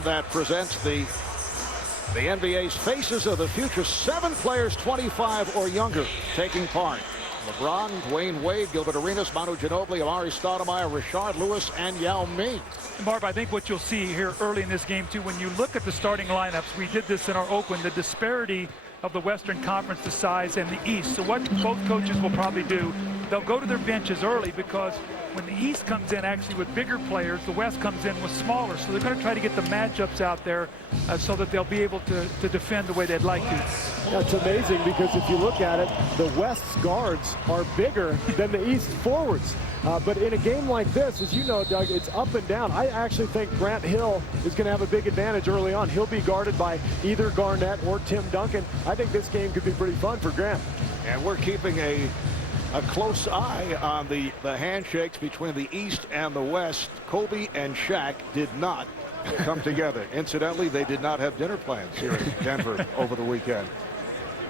That presents the NBA's Faces of the Future. 7 players 25 or younger taking part. LeBron, Dwayne Wade, Gilbert Arenas, Manu Ginobili, Amari Stoudemire, Rashard Lewis, and Yao Ming. Marv, I think what you'll see here early in this game, too, when you look at the starting lineups, we did this in our Oakland, the disparity of the Western Conference, the size, and the East. So what both coaches will probably do, they'll go to their benches early because when the East comes in actually with bigger players, the West comes in with smaller. So they're going to try to get the matchups out there so that they'll be able to defend the way they'd like to. That's amazing because if you look at it, the West's guards are bigger than the East forwards. But in a game like this, as you know, Doug, it's up and down. I actually think Grant Hill is going to have a big advantage early on. He'll be guarded by either Garnett or Tim Duncan. I think this game could be pretty fun for Grant. And we're keeping a close eye on the handshakes between the East and the West. Kobe and Shaq did not come together. Incidentally, they did not have dinner plans here in Denver over the weekend.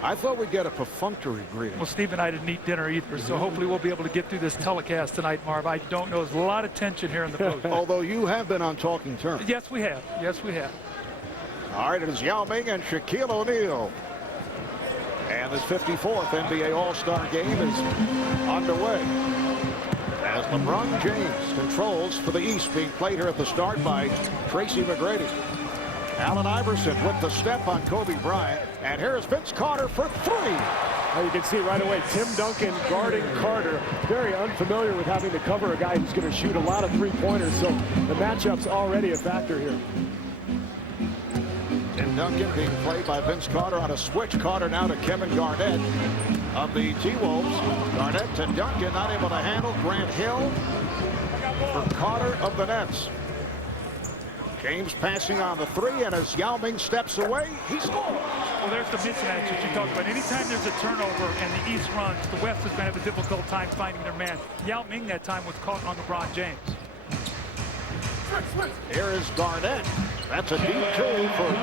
I thought we'd get a perfunctory greeting. Well, Steve and I didn't eat dinner either, so hopefully we'll be able to get through this telecast tonight, Marv. I don't know. There's a lot of tension here in the booth. Although you have been on talking terms. Yes, we have. Yes, we have. All right, it is Yao Ming and Shaquille O'Neal. And this 54th NBA All-Star game is underway as LeBron James controls for the East, being played here at the start by Tracy McGrady. Allen Iverson with the step on Kobe Bryant. And here's Vince Carter for 3. You can see right away Tim Duncan guarding Carter. Very unfamiliar with having to cover a guy who's going to shoot a lot of three-pointers. So the matchup's already a factor here. Tim Duncan being played by Vince Carter on a switch. Carter now to Kevin Garnett of the T-Wolves. Garnett to Duncan, not able to handle. Grant Hill for Carter of the Nets. James passing on the 3, and as Yao Ming steps away, he scores. Well, there's the mismatch that you talked about. Anytime there's a turnover and the East runs, the West is going to have a difficult time finding their man. Yao Ming that time was caught on LeBron James. Here is Garnett. That's a deep 2 for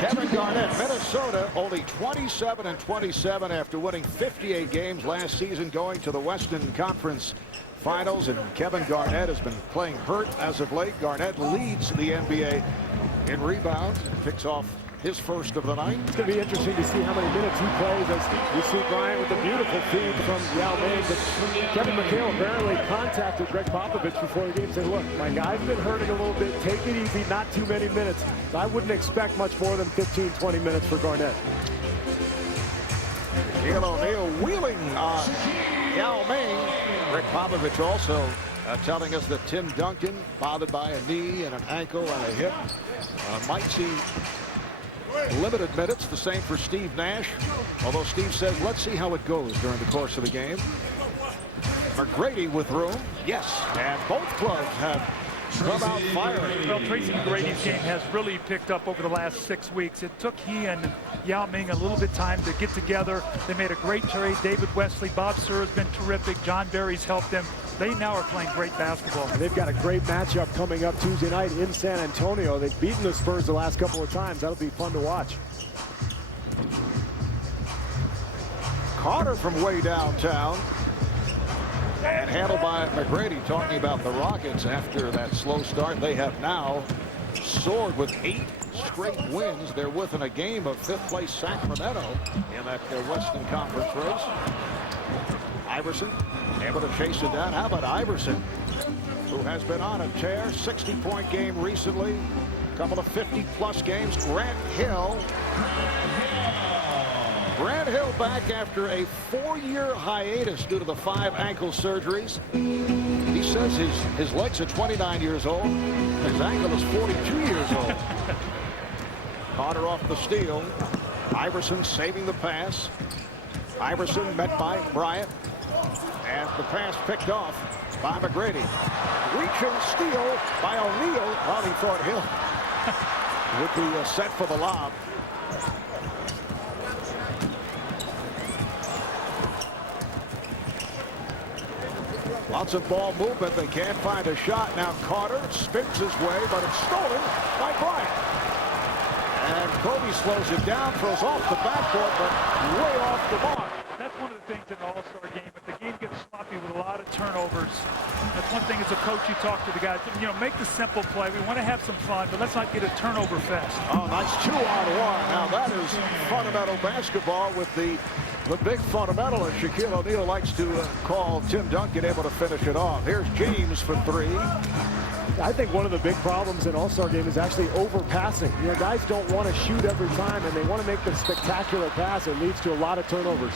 Kevin Garnett. Minnesota only 27-27 after winning 58 games last season, going to the Western Conference Finals, and Kevin Garnett has been playing hurt as of late. Garnett leads the NBA in rebounds and picks off his first of the night. It's going to be interesting to see how many minutes he plays as we see Bryant with a beautiful feed from Yao Ming. But Kevin McHale apparently contacted Greg Popovich before the game and said, look, my guy's been hurting a little bit. Take it easy, not too many minutes. I wouldn't expect much more than 15, 20 minutes for Garnett. Shaquille O'Neal wheeling on Yao Ming. Greg Popovich also telling us that Tim Duncan, bothered by a knee and an ankle and a hip, might see limited minutes. The same for Steve Nash, although Steve says let's see how it goes during the course of the game. McGrady with room, yes, and both clubs have come out firing. Well, Tracy McGrady's game has really picked up over the last 6 weeks. It took he and Yao Ming a little bit of time to get together. They made a great trade. David Wesley, Bob Sura has been terrific. John Barry's helped them. They now are playing great basketball. And they've got a great matchup coming up Tuesday night in San Antonio. They've beaten the Spurs the last couple of times. That'll be fun to watch. Carter from way downtown. And handled by McGrady, talking about the Rockets after that slow start. They have now soared with 8 straight wins. They're within a game of 5th place Sacramento in that Western Conference race. Iverson able to chase it down. How about Iverson, who has been on a tear? 60-point game recently, a couple of 50-plus games. Grant Hill back after a 4-year hiatus due to the 5 ankle surgeries. He says his legs are 29 years old. His ankle is 42 years old. Carter off the steal. Iverson saving the pass. Iverson met by Bryant. And the pass picked off by McGrady. Reaching steal by O'Neal. Well, he thought Hill would be set for the lob. Lots of ball movement. They can't find a shot. Now Carter spins his way, but it's stolen by Bryant. And Kobe slows it down, throws off the backboard, but way off the mark. That's one of the things in the All-Star game. If the game gets sloppy with a lot of turnovers, That's one thing as a coach you talk to the guys. You know, make the simple play. We want to have some fun, but let's not get a turnover fest. Oh, nice 2-on-1. Now that is fundamental basketball with the big fundamental, and Shaquille O'Neal likes to call Tim Duncan able to finish it off. Here's James for three. I think one of the big problems in All-Star game is actually overpassing. You know, guys don't want to shoot every time, and they want to make the spectacular pass. It leads to a lot of turnovers.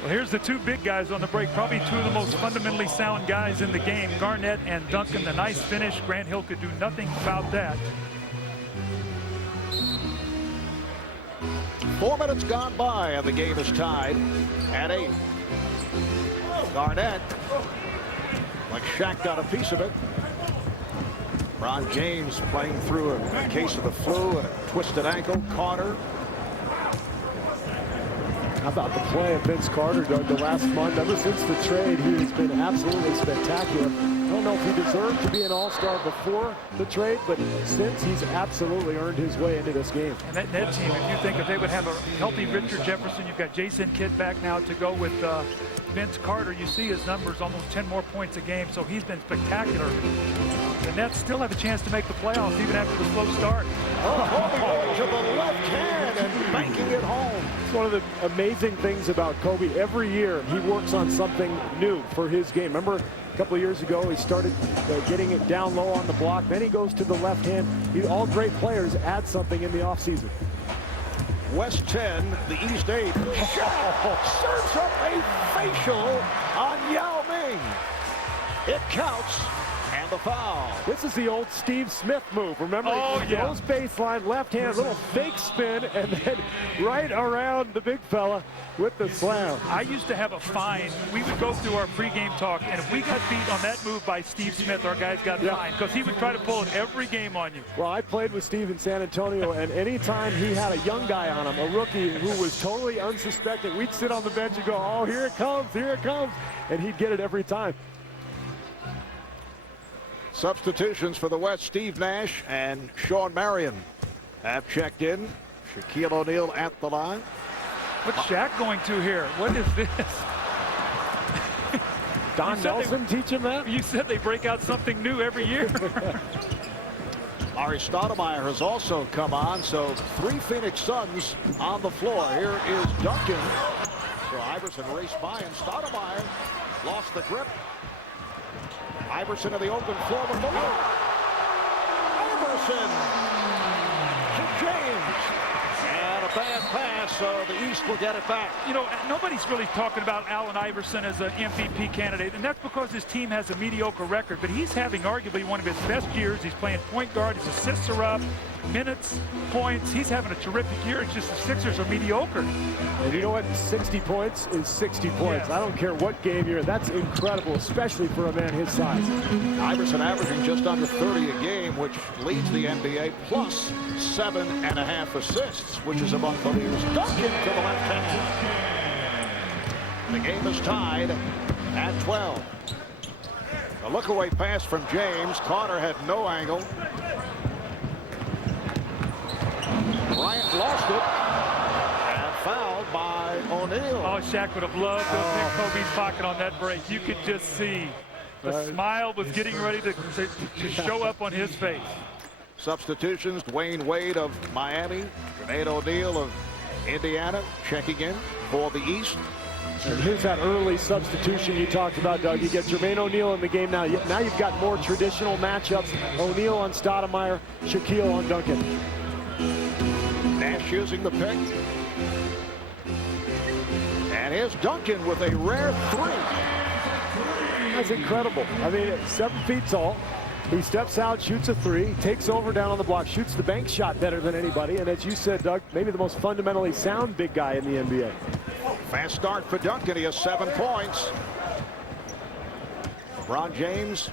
Well, here's the two big guys on the break, probably two of the most fundamentally sound guys in the game, Garnett and Duncan. The nice finish. Grant Hill could do nothing about that. 4 minutes gone by, and the game is tied at 8. Garnett, like Shaq, got a piece of it. Ron James playing through a case of the flu and a twisted ankle. Carter. How about the play of Vince Carter, Doug, the last month? Ever since the trade, he has been absolutely spectacular. I don't know if he deserved to be an All-Star before the trade, but since, he's absolutely earned his way into this game. And that team, if you think if they would have a healthy Richard Jefferson, you've got Jason Kidd back now to go with Vince Carter. You see his numbers, almost 10 more points a game, so he's been spectacular. The Nets still have a chance to make the playoffs even after the slow start. Oh, to the left hand and banking it home. It's one of the amazing things about Kobe. Every year, he works on something new for his game. Remember, a couple of years ago, he started getting it down low on the block. Then he goes to the left hand. All great players add something in the offseason. West 10, the East 8. Serves up a facial on Yao Ming. It counts, and the foul. This is the old Steve Smith move. Remember, yeah. Goes baseline, left hand, little fake spin, and then right around the big fella with the slam. I used to have a fine. We would go through our pregame talk, and if we got beat on that move by Steve Smith, our guys got fined because he would try to pull it every game on you. Well, I played with Steve in San Antonio, and anytime he had a young guy on him, a rookie who was totally unsuspecting, we'd sit on the bench and go, oh, here it comes, and he'd get it every time. Substitutions for the West. Steve Nash and Sean Marion have checked in. Shaquille O'Neal at the line. What's Shaq going to here? What is this? Don Nelson teach him that? You said they break out something new every year. Larry Stoudemire has also come on, so 3 Phoenix Suns on the floor. Here is Duncan. So Iverson raced by, and Stoudemire lost the grip. Iverson to the open floor with the look. Iverson to James. And a bad pass, so the East will get it back. You know, nobody's really talking about Allen Iverson as an MVP candidate, and that's because his team has a mediocre record, but he's having arguably one of his best years. He's playing point guard. His assists are up, minutes, points. He's having a terrific year. It's just the Sixers are mediocre. And you know what? 60 points is 60 points. Yeah. I don't care what game you're in. That's incredible, especially for a man his size. Iverson averaging just under 30 a game, which leads the NBA, plus 7.5 assists, which is among the leaders. Duncan to the left hand. The game is tied at 12. A look-away pass from James. Carter had no angle. Bryant lost it. And fouled by O'Neal. Oh, Shaq would have loved to have picked Kobe's pocket on that break. You could just see the smile was getting ready to show up on his face. Substitutions, Dwayne Wade of Miami, Jermaine O'Neal of Indiana checking in for the East. And here's that early substitution you talked about, Doug. You get Jermaine O'Neal in the game now. Now you've got more traditional matchups. O'Neal on Stoudemire, Shaquille on Duncan. Nash using the pick. And here's Duncan with a rare 3. That's incredible. I mean, 7 feet tall. He steps out, shoots a 3, takes over down on the block, shoots the bank shot better than anybody. And as you said, Doug, maybe the most fundamentally sound big guy in the NBA. Fast start for Duncan. He has 7 points. LeBron James,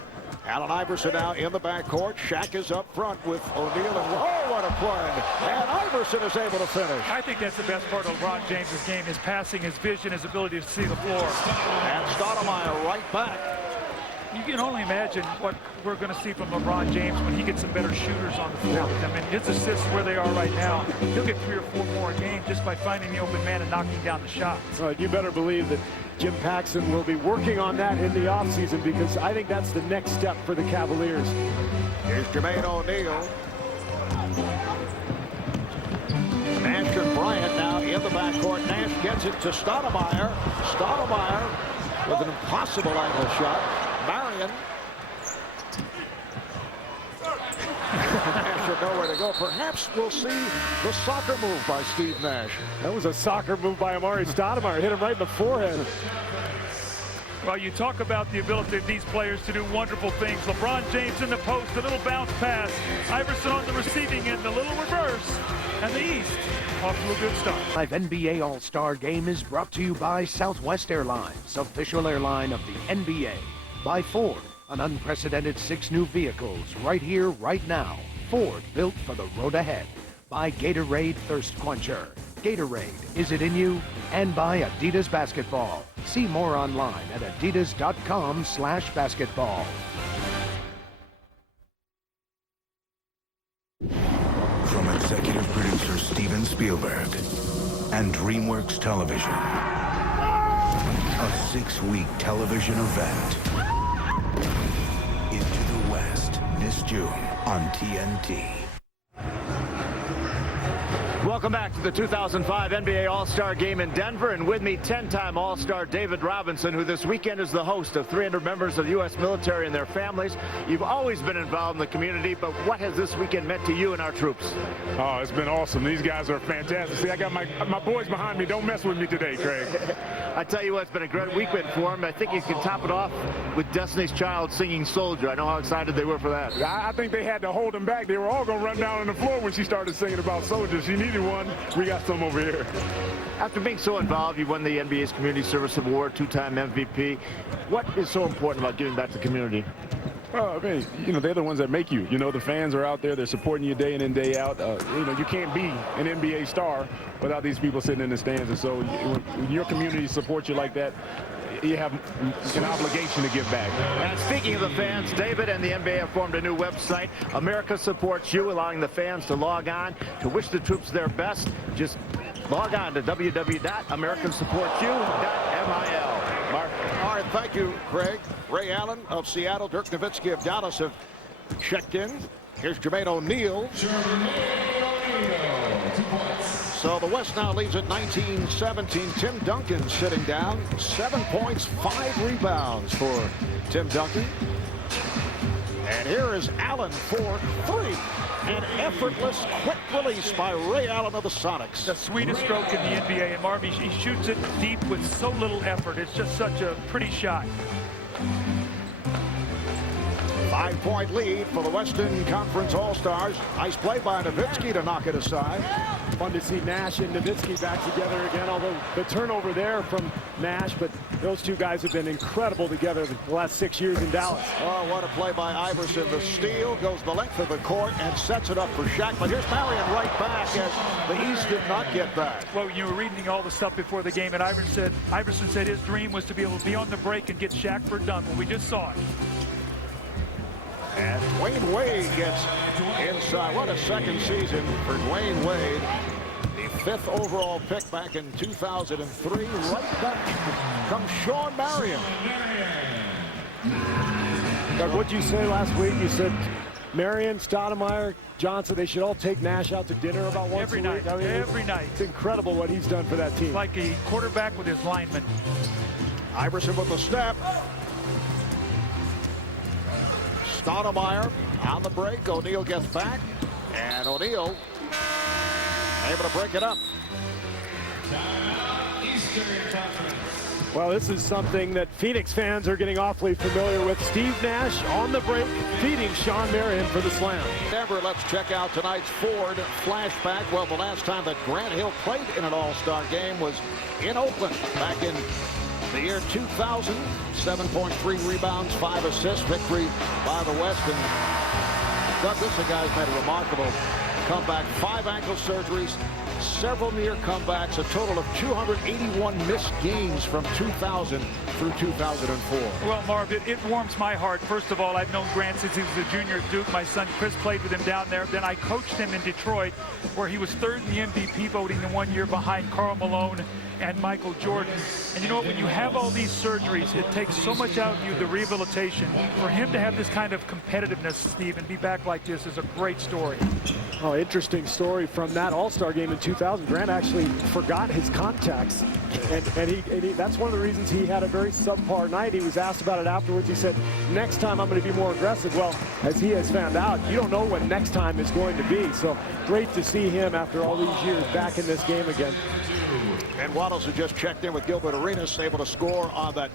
Allen Iverson now in the backcourt. Shaq is up front with O'Neal, and oh, what a play. And Iverson is able to finish. I think that's the best part of LeBron James' game, his passing, his vision, his ability to see the floor. And Stoudemire right back. You can only imagine what we're going to see from LeBron James when he gets some better shooters on the floor. I mean, his assists where they are right now, he'll get 3 or 4 more a game just by finding the open man and knocking down the shots. You better believe that Jim Paxson will be working on that in the offseason because I think that's the next step for the Cavaliers. Here's Jermaine O'Neal. Nash and Bryant now in the backcourt. Nash gets it to Stoudemire. Stoudemire with an impossible angle shot. Marion. Nash had nowhere to go. Perhaps we'll see the soccer move by Steve Nash. That was a soccer move by Amari Stoudemire. Hit him right in the forehead. Well, you talk about the ability of these players to do wonderful things. LeBron James in the post, a little bounce pass. Iverson on the receiving end, a little reverse. And the East off to a good start. Live NBA All-Star Game is brought to you by Southwest Airlines, official airline of the NBA. By Ford, an unprecedented 6 new vehicles right here, right now. Ford, built for the road ahead. By Gatorade Thirst Quencher. Gatorade, is it in you? And by Adidas Basketball. See more online at adidas.com/basketball. From executive producer Steven Spielberg and DreamWorks Television, a 6-week television event. Into the West, this June on TNT. Welcome back to the 2005 NBA All-Star Game in Denver, and with me 10-time All-Star David Robinson, who this weekend is the host of 300 members of the U.S. military and their families. You've always been involved in the community, but what has this weekend meant to you and our troops? Oh, it's been awesome. These guys are fantastic. See, I got my boys behind me. Don't mess with me today, Craig. I tell you what, it's been a great weekend for them. I think you can top it off with Destiny's Child singing Soldier. I know how excited they were for that. I think they had to hold them back. They were all going to run down on the floor when she started singing about Soldier. She needed one. We got some over here. After being so involved, you won the NBA's Community Service Award, 2-time MVP. What is so important about giving back to the community? Well, I mean, you know, they're the ones that make you. You know, the fans are out there. They're supporting you day in and day out. You know, you can't be an NBA star without these people sitting in the stands. And so when your community supports you like that, you have an obligation to give back. And speaking of the fans, David and the NBA have formed a new website. America Supports You, allowing the fans to log on to wish the troops their best. Just log on to www.americansupportsyou.mil. Mark. All right, thank you, Craig. Ray Allen of Seattle, Dirk Nowitzki of Dallas have checked in. Here's Jermaine O'Neal. So the West now leads at 19-17. Tim Duncan sitting down. 7 points, 5 rebounds for Tim Duncan. And here is Allen for 3. An effortless, quick release by Ray Allen of the Sonics. The sweetest stroke in the NBA, and Marv, he shoots it deep with so little effort. It's just such a pretty shot. 5-point lead for the Western Conference All-Stars. Nice play by Nowitzki to knock it aside. Fun to see Nash and Nowitzki back together again, although the turnover there from Nash, but those two guys have been incredible together the last 6 years in Dallas. Oh, what a play by Iverson. The steal goes the length of the court and sets it up for Shaq. But here's Marion right back as the East did not get back. Well, you were reading all the stuff before the game, and Iverson said his dream was to be able to be on the break and get Shaq for a dunk. Well, we just saw it. And Dwayne Wade gets inside. What a second season for Dwayne Wade. The 5th overall pick back in 2003. Right back comes Sean Marion. Doug, what'd you say last week? You said Marion, Stoudemire, Johnson, they should all take Nash out to dinner about once Every a night, week. I mean, every night. It's incredible what he's done for that team. Like a quarterback with his linemen. Iverson with the step. Stoudemire on the break. O'Neal gets back. And O'Neal able to break it up. Well, this is something that Phoenix fans are getting awfully familiar with. Steve Nash on the break, feeding Sean Marion for the slam. Denver, let's check out tonight's Ford flashback. Well, the last time that Grant Hill played in an All-Star game was in Oakland back in the year 2000. 7.3 rebounds, 5 assists, victory by the West. And Doug, this guy's made a remarkable comeback. 5 ankle surgeries, several near comebacks, a total of 281 missed games from 2000 through 2004. Well, Marv, it warms my heart. First of all, I've known Grant since he was a junior at Duke. My son Chris played with him down there. Then I coached him in Detroit, where he was 3rd in the MVP voting in 1 year behind Karl Malone and Michael Jordan. And you know what, when you have all these surgeries, it takes so much out of you, the rehabilitation. For him to have this kind of competitiveness, Steve, and be back like this is a great story. Oh, interesting story from that All-Star game in 2000. Grant actually forgot his contacts, and that's one of the reasons he had a very subpar night. He was asked about it afterwards. He said, next time I'm going to be more aggressive. Well, as he has found out, you don't know what next time is going to be. So great to see him after all these years back in this game again. And Waddles had just checked in with Gilbert Arenas, able to score on that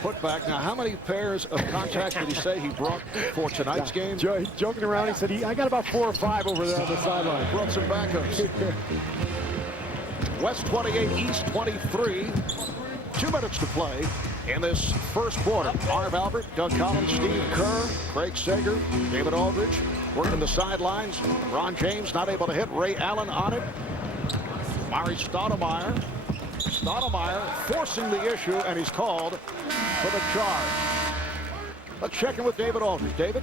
putback. Now, how many pairs of contacts did he say he brought for tonight's game? Joking around, he said, I got about 4 or 5 over there on the sideline. Brought some backups. West 28, East 23. 2 minutes to play in this first quarter. Marv Albert, Doug Collins, Steve Kerr, Craig Sager, David Aldridge working the sidelines. Ron James not able to hit. Ray Allen on it. Mari Stoudemire forcing the issue, and he's called for the charge. Let's check in with David Aldridge. David?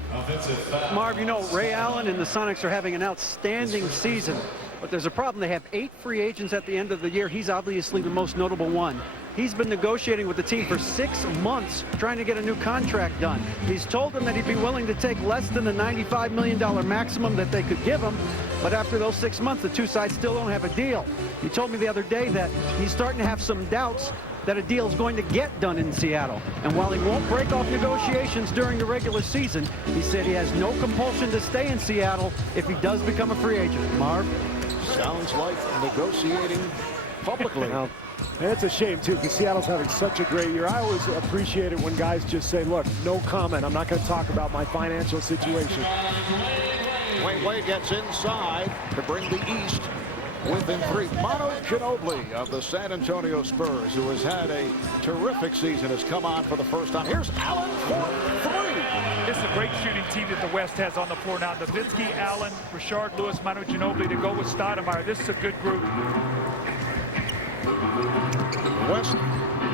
Marv, you know, Ray Allen and the Sonics are having an outstanding season, but there's a problem. They have 8 free agents at the end of the year. He's obviously the most notable one. He's been negotiating with the team for 6 months trying to get a new contract done. He's told them that he'd be willing to take less than the $95 million maximum that they could give him, but after those 6 months, the two sides still don't have a deal. He told me the other day that he's starting to have some doubts that a deal is going to get done in Seattle. And while he won't break off negotiations during the regular season, he said he has no compulsion to stay in Seattle if he does become a free agent. Marv? Sounds like negotiating publicly. And it's a shame, too, because Seattle's having such a great year. I always appreciate it when guys just say, look, no comment. I'm not going to talk about my financial situation. Dwyane Wade gets inside to bring the East within 3. Manu Ginobili of the San Antonio Spurs, who has had a terrific season, has come on for the first time. Here's Allen for 3. It's a great shooting team that the West has on the floor now. Nowitzki, Allen, Rashard Lewis, Manu Ginobili to go with Stoudemire. This is a good group. West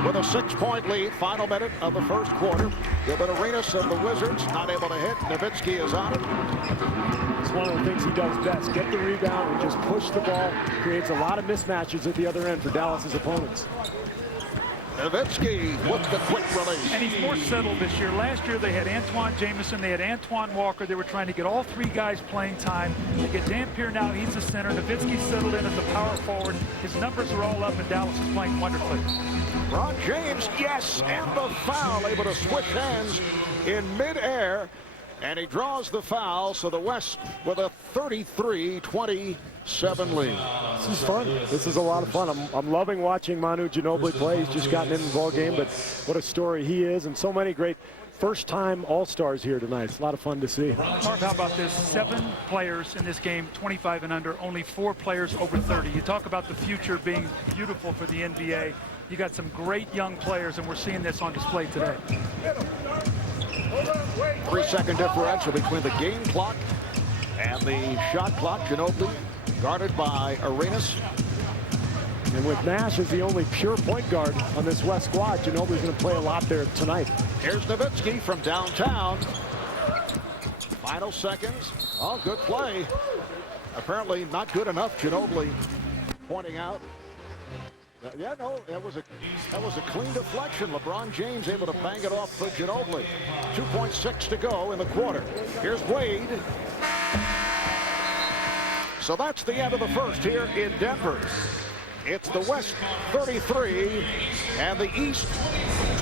with a 6-point lead. Final minute of the first quarter. Gilbert Arenas of the Wizards not able to hit. Nowitzki is on it. It's one of the things he does best. Get the rebound and just push the ball. Creates a lot of mismatches at the other end for Dallas's opponents. Nowitzki with the quick release. And he's more settled this year. Last year they had Antoine Jamison, they had Antoine Walker. They were trying to get all 3 guys playing time. They get Dampier now, he's the center. Nowitzki settled in as the power forward. His numbers are all up, and Dallas is playing wonderfully. Ron James, yes, and the foul, able to switch hands in midair. And he draws the foul, so the West with a 33-27 lead. This is fun. This is a lot of fun. I'm loving watching Manu Ginobili play. He's just gotten in the ball game, but what a story he is, and so many great first-time All-Stars here tonight. It's a lot of fun to see. Mark, how about this? 7 players in this game, 25 and under, only 4 players over 30. You talk about the future being beautiful for the NBA. You got some great young players, and we're seeing this on display today. 3-second differential between the game clock and the shot clock. Ginobili guarded by Arenas. And with Nash as the only pure point guard on this West squad, Ginobili's going to play a lot there tonight. Here's Nowitzki from downtown. Final seconds. Oh, good play. Apparently not good enough. Ginobili pointing out. Yeah, no, that was a clean deflection. LeBron James able to bang it off for Ginobili. 2.6 to go in the quarter. Here's Wade. So that's the end of the first here in Denver. It's the West 33 and the East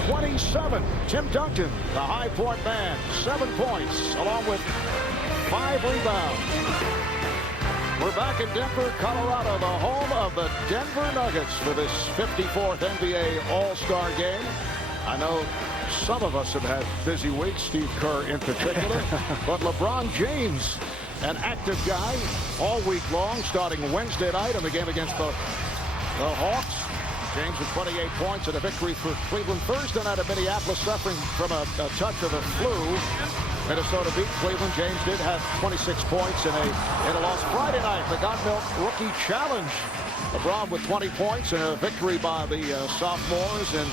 27. Tim Duncan, the high point man, 7 points along with 5 rebounds. We're back in Denver, Colorado, the home of the Denver Nuggets for this 54th NBA All-Star game. I know some of us have had busy weeks, Steve Kerr in particular, but LeBron James, an active guy all week long, starting Wednesday night in the game against the Hawks. James with 28 points and a victory for Cleveland. Thursday night at Minneapolis, suffering from a touch of the flu. Minnesota beat Cleveland. James did have 26 points in a loss. Friday night, the Got Milk Rookie Challenge. LeBron with 20 points and a victory by the sophomores. And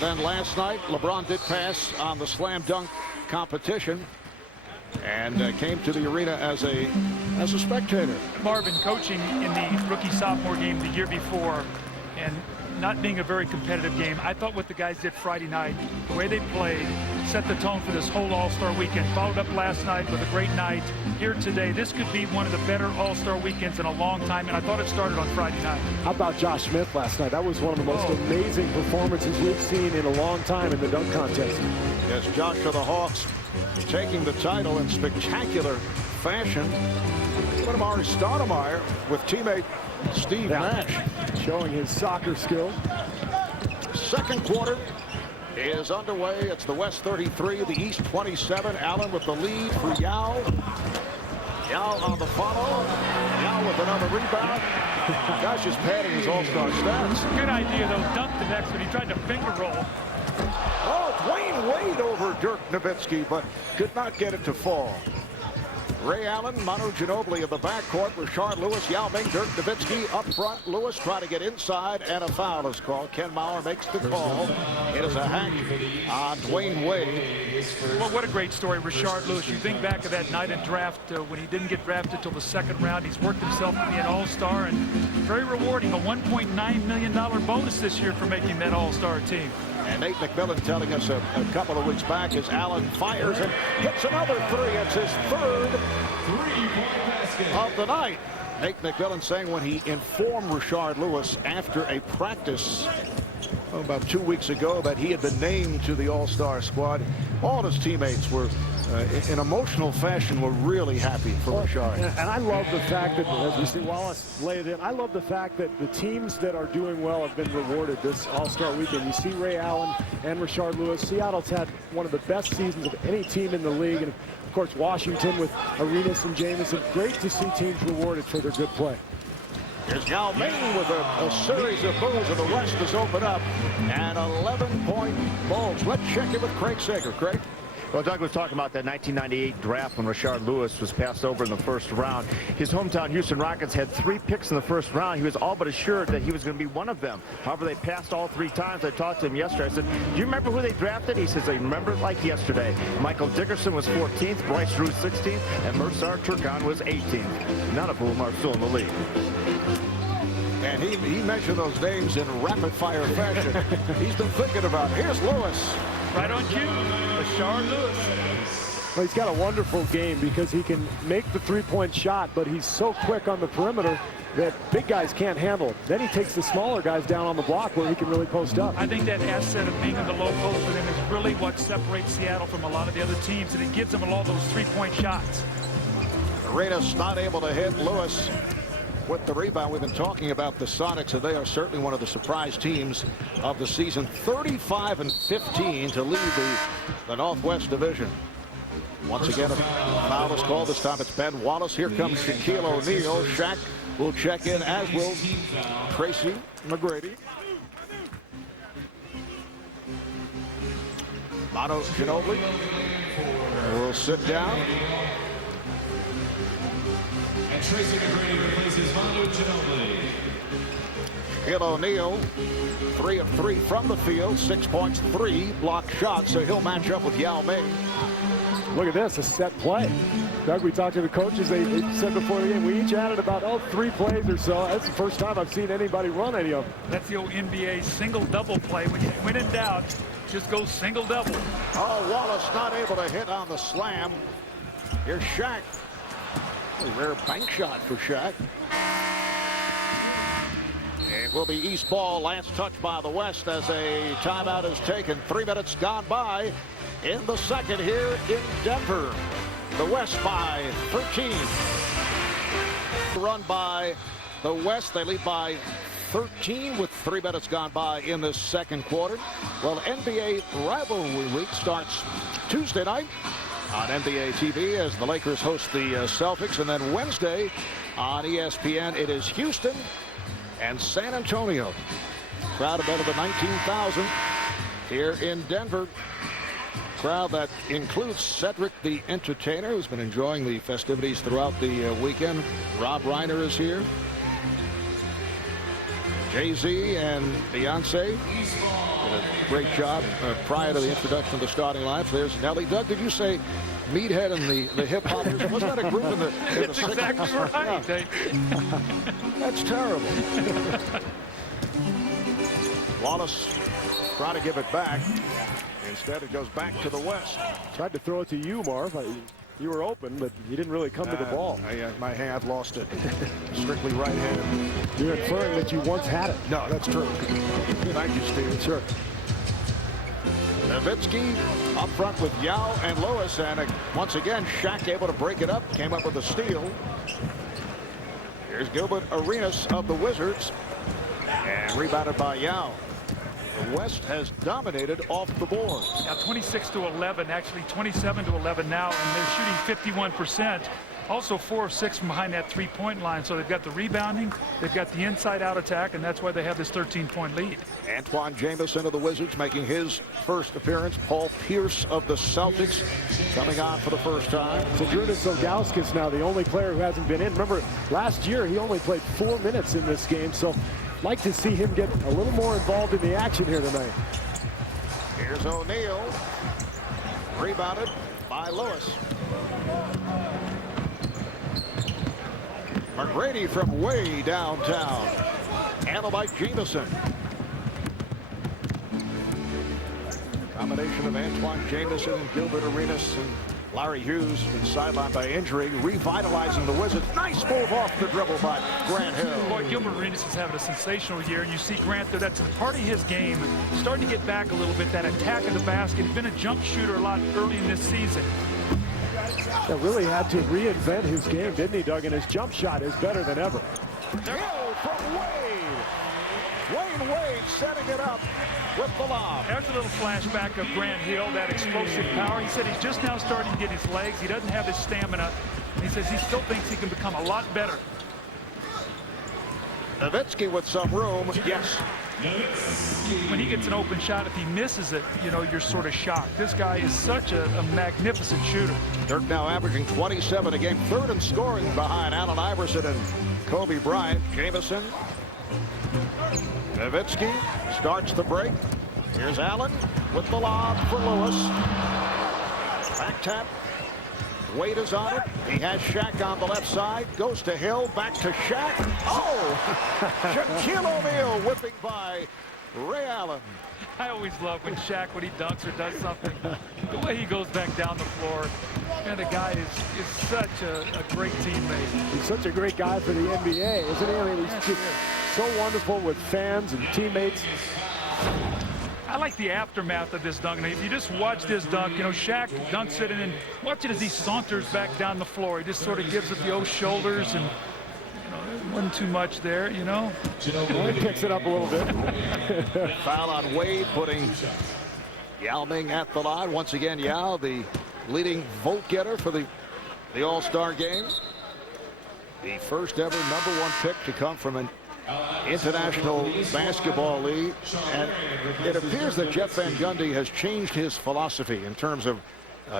then last night, LeBron did pass on the slam dunk competition and came to the arena as a spectator. Marvin coaching in the rookie sophomore game the year before. and not being a very competitive game. I thought what the guys did Friday night, the way they played, set the tone for this whole All-Star weekend. Followed up last night with a great night. Here today, this could be one of the better All-Star weekends in a long time, and I thought it started on Friday night. How about Josh Smith last night? That was one of the most amazing performances we've seen in a long time in the dunk contest. Yes, Josh of the Hawks taking the title in spectacular fashion. Amari Stoudemire with teammate Steve Nash. Showing his soccer skill. Second quarter is underway. It's the West 33, the East 27. Allen with the lead for Yao. Yao on the follow. Yao with another rebound. Guy's just padding his all-star stats. Good idea, though. Dunk the next one. He tried to finger roll. Oh, Dwayne Wade over Dirk Nowitzki, but could not get it to fall. Ray Allen, Manu Ginobili in the backcourt. Rashard Lewis, Yao Ming, Dirk Nowitzki up front. Lewis trying to get inside, and a foul is called. Ken Mauer makes the call. It is a hack on Dwayne Wade. Well, what a great story, Rashard Lewis. You think back of that night in draft when he didn't get drafted till the second round. He's worked himself to be an all-star, and very rewarding. A $1.9 million bonus this year for making that all-star team. And Nate McMillan telling us a couple of weeks back as Allen fires and hits another three. It's his third of the night. Nate McMillan saying when he informed Rashard Lewis after a practice about 2 weeks ago that he had been named to the All-Star squad, all his teammates were in emotional fashion were really happy for Rashard. And I love the fact that, as we see Wallace lay it in, I love the fact that the teams that are doing well have been rewarded this All-Star weekend. You see Ray Allen and Rashard Lewis. Seattle's had one of the best seasons of any team in the league. And of course, Washington with Arenas and Jamison. Great to see teams rewarded for their good play. Here's Yao Ming with a series of moves, and the West has opened up. An 11-point bulge. Let's check in with Craig Sager. Craig? Well, Doug was talking about that 1998 draft when Rashard Lewis was passed over in the first round. His hometown Houston Rockets had 3 picks in the first round. He was all but assured that he was going to be one of them. However, they passed all 3 times. I talked to him yesterday. I said, do you remember who they drafted? He says, I remember it like yesterday. Michael Dickerson was 14th, Bryce Drew 16th, and Mursar Turkan was 18th, none of whom are still in the league. And he mentioned those names in rapid-fire fashion. He's been thinking about it. Here's Lewis. Right on cue, Rashard Lewis. Well, he's got a wonderful game because he can make the three-point shot, but he's so quick on the perimeter that big guys can't handle it. Then he takes the smaller guys down on the block where he can really post up. I think that asset of being in the low post with him is really what separates Seattle from a lot of the other teams, and it gives them all those three-point shots. Arenas not able to hit. Lewis with the rebound. We've been talking about the Sonics, and they are certainly one of the surprise teams of the season. 35-15 to lead the Northwest Division. Once again, a foul is called. This time it's Ben Wallace. Here comes Shaquille O'Neal. Shaq will check in, as will Tracy McGrady. Manu Ginobili will sit down. And Tracy McGrady replaces Manu Ginobili. Shaquille O'Neal, 3 of 3 from the field, 6 points, 3 blocked shots, so he'll match up with Yao Ming. Look at this, a set play. Doug, we talked to the coaches. They said before the game, we each added about 3 plays or so. That's the first time I've seen anybody run any of them. That's the old NBA single-double play. When in doubt, just go single-double. Oh, Wallace not able to hit on the slam. Here's Shaq. A rare bank shot for Shaq. It will be East ball. Last touch by the West as a timeout is taken. 3 minutes gone by in the second here in Denver. The West by 13. Run by the West. They lead by 13 with 3 minutes gone by in the second quarter. Well, NBA rivalry week starts Tuesday night on NBA TV as the Lakers host the Celtics, and then Wednesday on ESPN it is Houston and San Antonio. Crowd of better than 19,000 here in Denver. Crowd that includes Cedric the Entertainer, who's been enjoying the festivities throughout the weekend. Rob Reiner is here. Jay-Z and Beyonce did a great job prior to the introduction of the starting lineup. There's Nelly. Doug, did you say Meathead and the Hip Hoppers? Wasn't that a group in the That's exactly right. That's terrible. Wallace trying to give it back. Instead, it goes back to the West. Tried to throw it to you, Marv. You were open, but you didn't really come to the ball. My hand lost it. Strictly right hand. You're inferring that you once had it. No, that's true. Thank you, Steve. Sure. Nowitzki up front with Yao and Lewis, and once again Shaq able to break it up, came up with a steal. Here's Gilbert Arenas of the Wizards, and rebounded by Yao. The West has dominated off the board. Now 26-11, actually 27-11 now, and they're shooting 51%. Also 4 of 6 from behind that three-point line. So they've got the rebounding, they've got the inside-out attack, and that's why they have this 13-point lead. Antoine Jamison of the Wizards making his first appearance. Paul Pierce of the Celtics coming on for the first time. So Zydrunas Ilgauskas now the only player who hasn't been in. Remember, last year he only played 4 minutes in this game, so like to see him get a little more involved in the action here tonight. Here's O'Neal. Rebounded by Lewis. McGrady from way downtown. Handled by Jamison. Combination of Antoine Jamison and Gilbert Arenas, and Larry Hughes been sidelined by injury, revitalizing the Wizards. Nice move off the dribble by Grant Hill. Boy, Gilbert Arenas is having a sensational year, and you see Grant there. That's part of his game, starting to get back a little bit. That attack of the basket. He's been a jump shooter a lot early in this season. Yeah, really had to reinvent his game, didn't he, Doug? And his jump shot is better than ever. Hill from Wade. Wayne Wade setting it up with the lob. There's a little flashback of Grant Hill, that explosive power. He said he's just now starting to get his legs. He doesn't have his stamina. He says he still thinks he can become a lot better. Nowitzki with some room. Yes. When he gets an open shot, if he misses it, you know, you're sort of shocked. This guy is such a magnificent shooter. Dirk now averaging 27 a game, third in scoring behind Allen Iverson and Kobe Bryant. Jamison. Nowitzki starts the break. Here's Allen with the lob for Lewis. Back tap. Wade is on it. He has Shaq on the left side. Goes to Hill. Back to Shaq. Oh! Shaquille O'Neal whipping by Ray Allen. I always love when Shaq, when he dunks or does something, the way he goes back down the floor. And the guy is such a great teammate. He's such a great guy for the NBA, isn't he? I mean, he's so wonderful with fans and teammates. I like the aftermath of this dunk. And if you just watch this dunk, you know, Shaq dunks it and then watch it as he saunters back down the floor. He just sort of gives it the old shoulders, and you know, there wasn't too much there, you know. Well, he picks it up a little bit. Foul on Wade, putting Yao Ming at the line. Once again, Yao, the leading vote getter for the All-Star game. The first ever #1 pick to come from an International Basketball League, and it appears that Jeff Van Gundy has changed his philosophy in terms of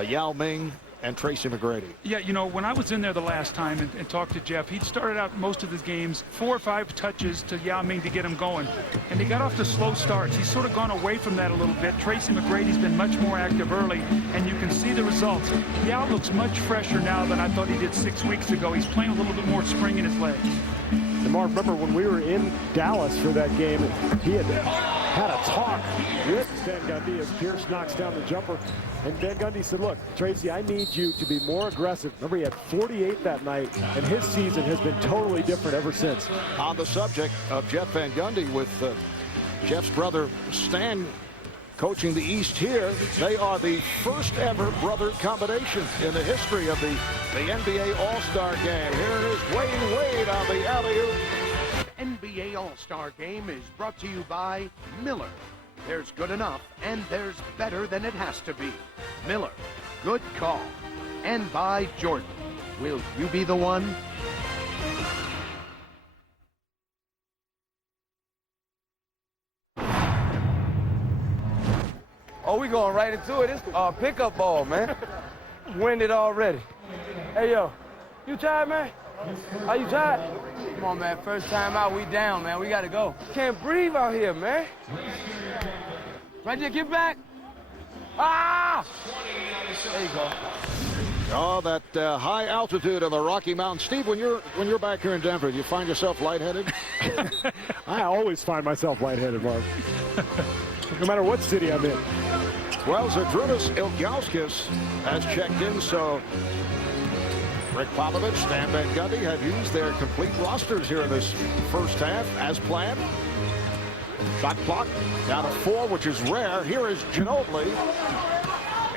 Yao Ming and Tracy McGrady. Yeah, you know, when I was in there the last time and talked to Jeff, he'd started out most of his games 4 or 5 touches to Yao Ming to get him going, and they got off to slow starts. He's sort of gone away from that a little bit. Tracy McGrady's been much more active early, and you can see the results. Yao looks much fresher now than I thought he did 6 weeks ago. He's playing a little bit more spring in his legs. And Mark, remember when we were in Dallas for that game, he had a talk with Van Gundy as Pierce knocks down the jumper. And Van Gundy said, look, Tracy, I need you to be more aggressive. Remember, he had 48 that night, and his season has been totally different ever since. On the subject of Jeff Van Gundy, with Jeff's brother Stan coaching the East here, they are the first ever brother combination in the history of the NBA All-Star game. Here is Wayne Wade on the alley-oop. NBA All-Star Game is brought to you by Miller. There's good enough, and there's better than it has to be. Miller, good call. And by Jordan. Will you be the one? Oh, we going right into it. It's pickup ball, man. Winded already. Hey, yo, you tired, man? Are you tired? Come on, man. First time out, we down, man. We got to go. Can't breathe out here, man. Right there, get back. Ah! There you go. Oh, that high altitude of the Rocky Mountains. Steve, when you're back here in Denver, do you find yourself lightheaded? I always find myself lightheaded, Mark. no matter what city I'm in. Well, Zydrunas Ilgauskas has checked in, so Rick Popovich, Stan Van Gundy have used their complete rosters here in this first half as planned. Shot clock down to 4, which is rare. Here is Ginobili.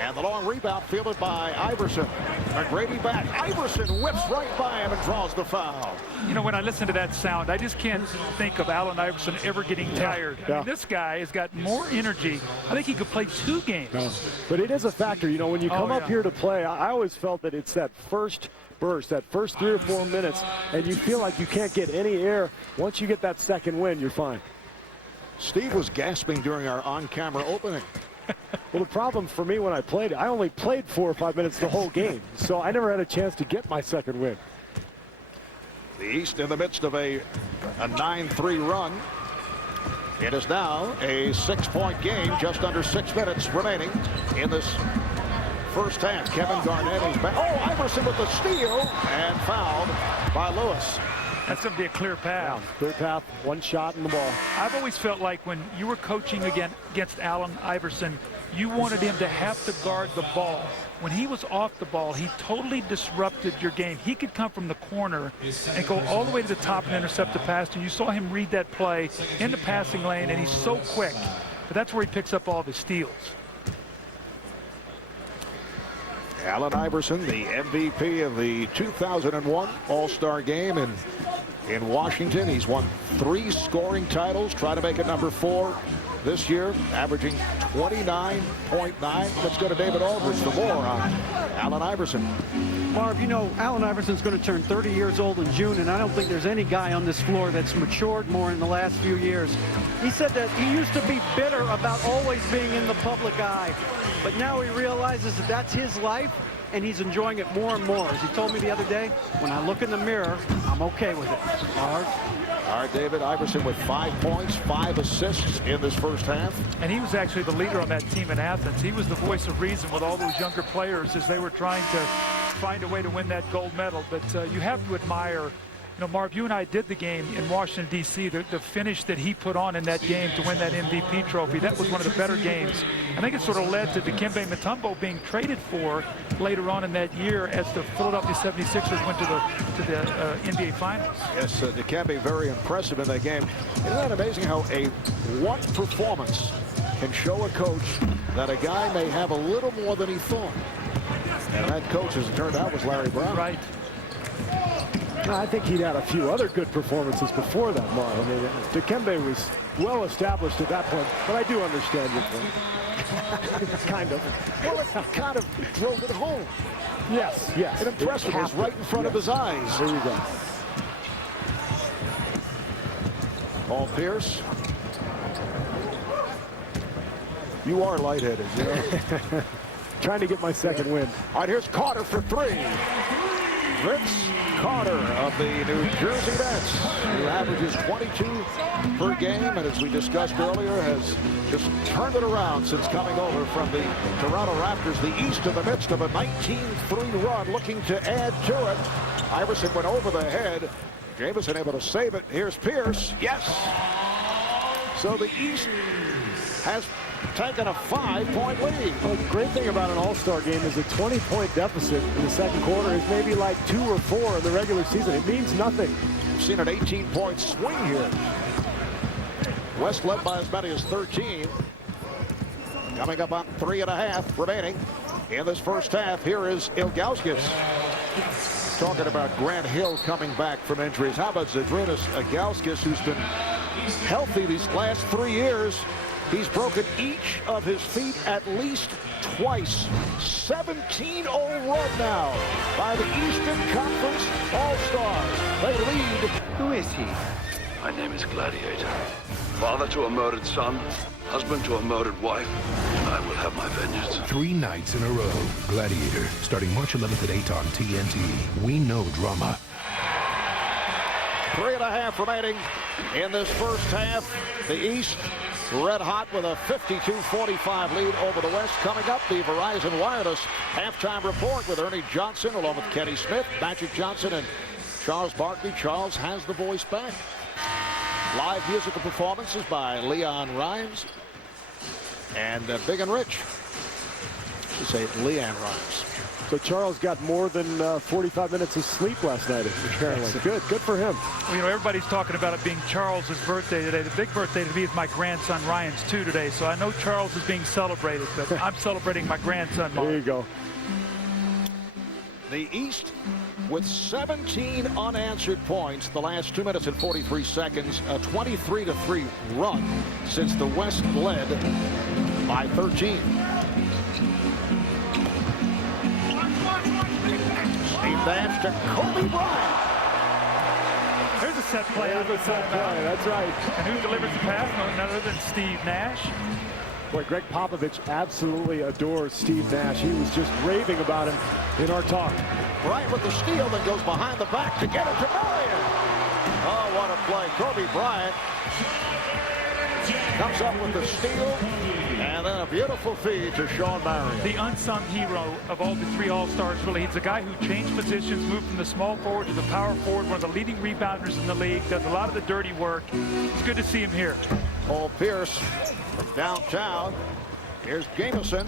And the long rebound fielded by Iverson. McGrady back. Iverson whips right by him and draws the foul. You know, when I listen to that sound, I just can't think of Allen Iverson ever getting tired. I mean, this guy has got more energy. I think he could play 2 games. No. But it is a factor. You know, when you come up here to play, I always felt that it's that first burst, that first 3 or 4 minutes, and you feel like you can't get any air. Once you get that second win, you're fine. Steve was gasping during our on-camera opening. Well, the problem for me when I played, I only played 4 or 5 minutes the whole game, so I never had a chance to get my second win. The East in the midst of a 9-3 run. It is now a 6-point game, just under 6 minutes remaining in this first half. Kevin Garnett is back. Oh, Iverson with the steal and fouled by Lewis. That's going to be a clear path. Yeah, clear path, 1 shot in the ball. I've always felt like when you were coaching against Allen Iverson, you wanted him to have to guard the ball. When he was off the ball, he totally disrupted your game. He could come from the corner and go all the way to the top and intercept the pass. And you saw him read that play in the passing lane, and he's so quick. But that's where he picks up all of his steals. Allen Iverson, the MVP of the 2001 All-Star Game in Washington. He's won 3 scoring titles, try to make it number 4 this year, averaging 29.9. Let's go to David Aldridge for more on Allen Iverson. Marv, you know, Allen Iverson's going to turn 30 years old in June, and I don't think there's any guy on this floor that's matured more in the last few years. He said that he used to be bitter about always being in the public eye, but now he realizes that that's his life, and he's enjoying it more and more. As he told me the other day, when I look in the mirror, I'm okay with it. Marv? All right, David Iverson with 5 points, 5 assists in this first half. And he was actually the leader on that team in Athens. He was the voice of reason with all those younger players as they were trying to find a way to win that gold medal. But you have to admire, you know, Marv, you and I did the game in Washington, D.C., the finish that he put on in that game to win that MVP trophy. That was one of the better games. I think it sort of led to Dikembe Mutombo being traded for later on in that year as the Philadelphia 76ers went to the NBA Finals. Yes, Dikembe very impressive in that game. Isn't that amazing how one performance can show a coach that a guy may have a little more than he thought? And that coach, as it turned out, was Larry Brown. Right. I think he'd had a few other good performances before that, Marv. I mean, Dikembe was well established at that point, but I do understand your point. Kind of. Well, it kind of drove it home. Yes, yes. It impressed him. It was right in front of his eyes. There you go. Paul Pierce. You are lightheaded, you know. Trying to get my second win. All right, here's Carter for 3. Vince Carter of the New Jersey Nets, who averages 22 per game, and as we discussed earlier, has just turned it around since coming over from the Toronto Raptors. The East in the midst of a 19-3 run, looking to add to it. Iverson went over the head. Jamison able to save it. Here's Pierce. Yes. So the East has taken a 5-point lead. Well, the great thing about an all-star game is a 20-point deficit in the second quarter is maybe like 2 or 4 in the regular season. It means nothing. We've seen an 18-point swing here. West led by as many as 13. Coming up on 3.5 remaining in this first half. Here is Ilgauskas. Talking about Grant Hill coming back from injuries. How about Zydrunas Ilgauskas, who's been healthy these last 3 years? He's broken each of his feet at least twice. 17-0 run now by the Eastern Conference All-Stars. They lead. Who is he? My name is Gladiator. Father to a murdered son, husband to a murdered wife. I will have my vengeance. 3 nights in a row. Gladiator, starting March 11th at 8 on TNT. We know drama. 3.5 remaining in this first half. The East red hot with a 52-45 lead over the West. Coming up, the Verizon Wireless halftime report with Ernie Johnson along with Kenny Smith, Magic Johnson, and Charles Barkley. Charles has the voice back. Live musical performances by Leon Rimes and Big and Rich. I should say Leanne Rimes. So Charles got more than 45 minutes of sleep last night, apparently. Good for him. Well, you know, everybody's talking about it being Charles's birthday today. The big birthday to me is my grandson Ryan's too today. So I know Charles is being celebrated, but I'm celebrating my grandson. There you go. The East with 17 unanswered points the last 2 minutes and 43 seconds, a 23-3 run since the West led by 13. Steve Nash to Kobe Bryant. There's a set play. That's right. And who delivers the pass? None other than Steve Nash. Boy, Greg Popovich absolutely adores Steve Nash. He was just raving about him in our talk. Bryant with the steal, then goes behind the back to get it to Marion. Oh, what a play. Kobe Bryant comes up with the steal, and then a beautiful feed to Sean Marion. The unsung hero of all the three All-Stars, really. He's a guy who changed positions, moved from the small forward to the power forward, one of the leading rebounders in the league, does a lot of the dirty work. It's good to see him here. Paul Pierce from downtown. Here's Jamison.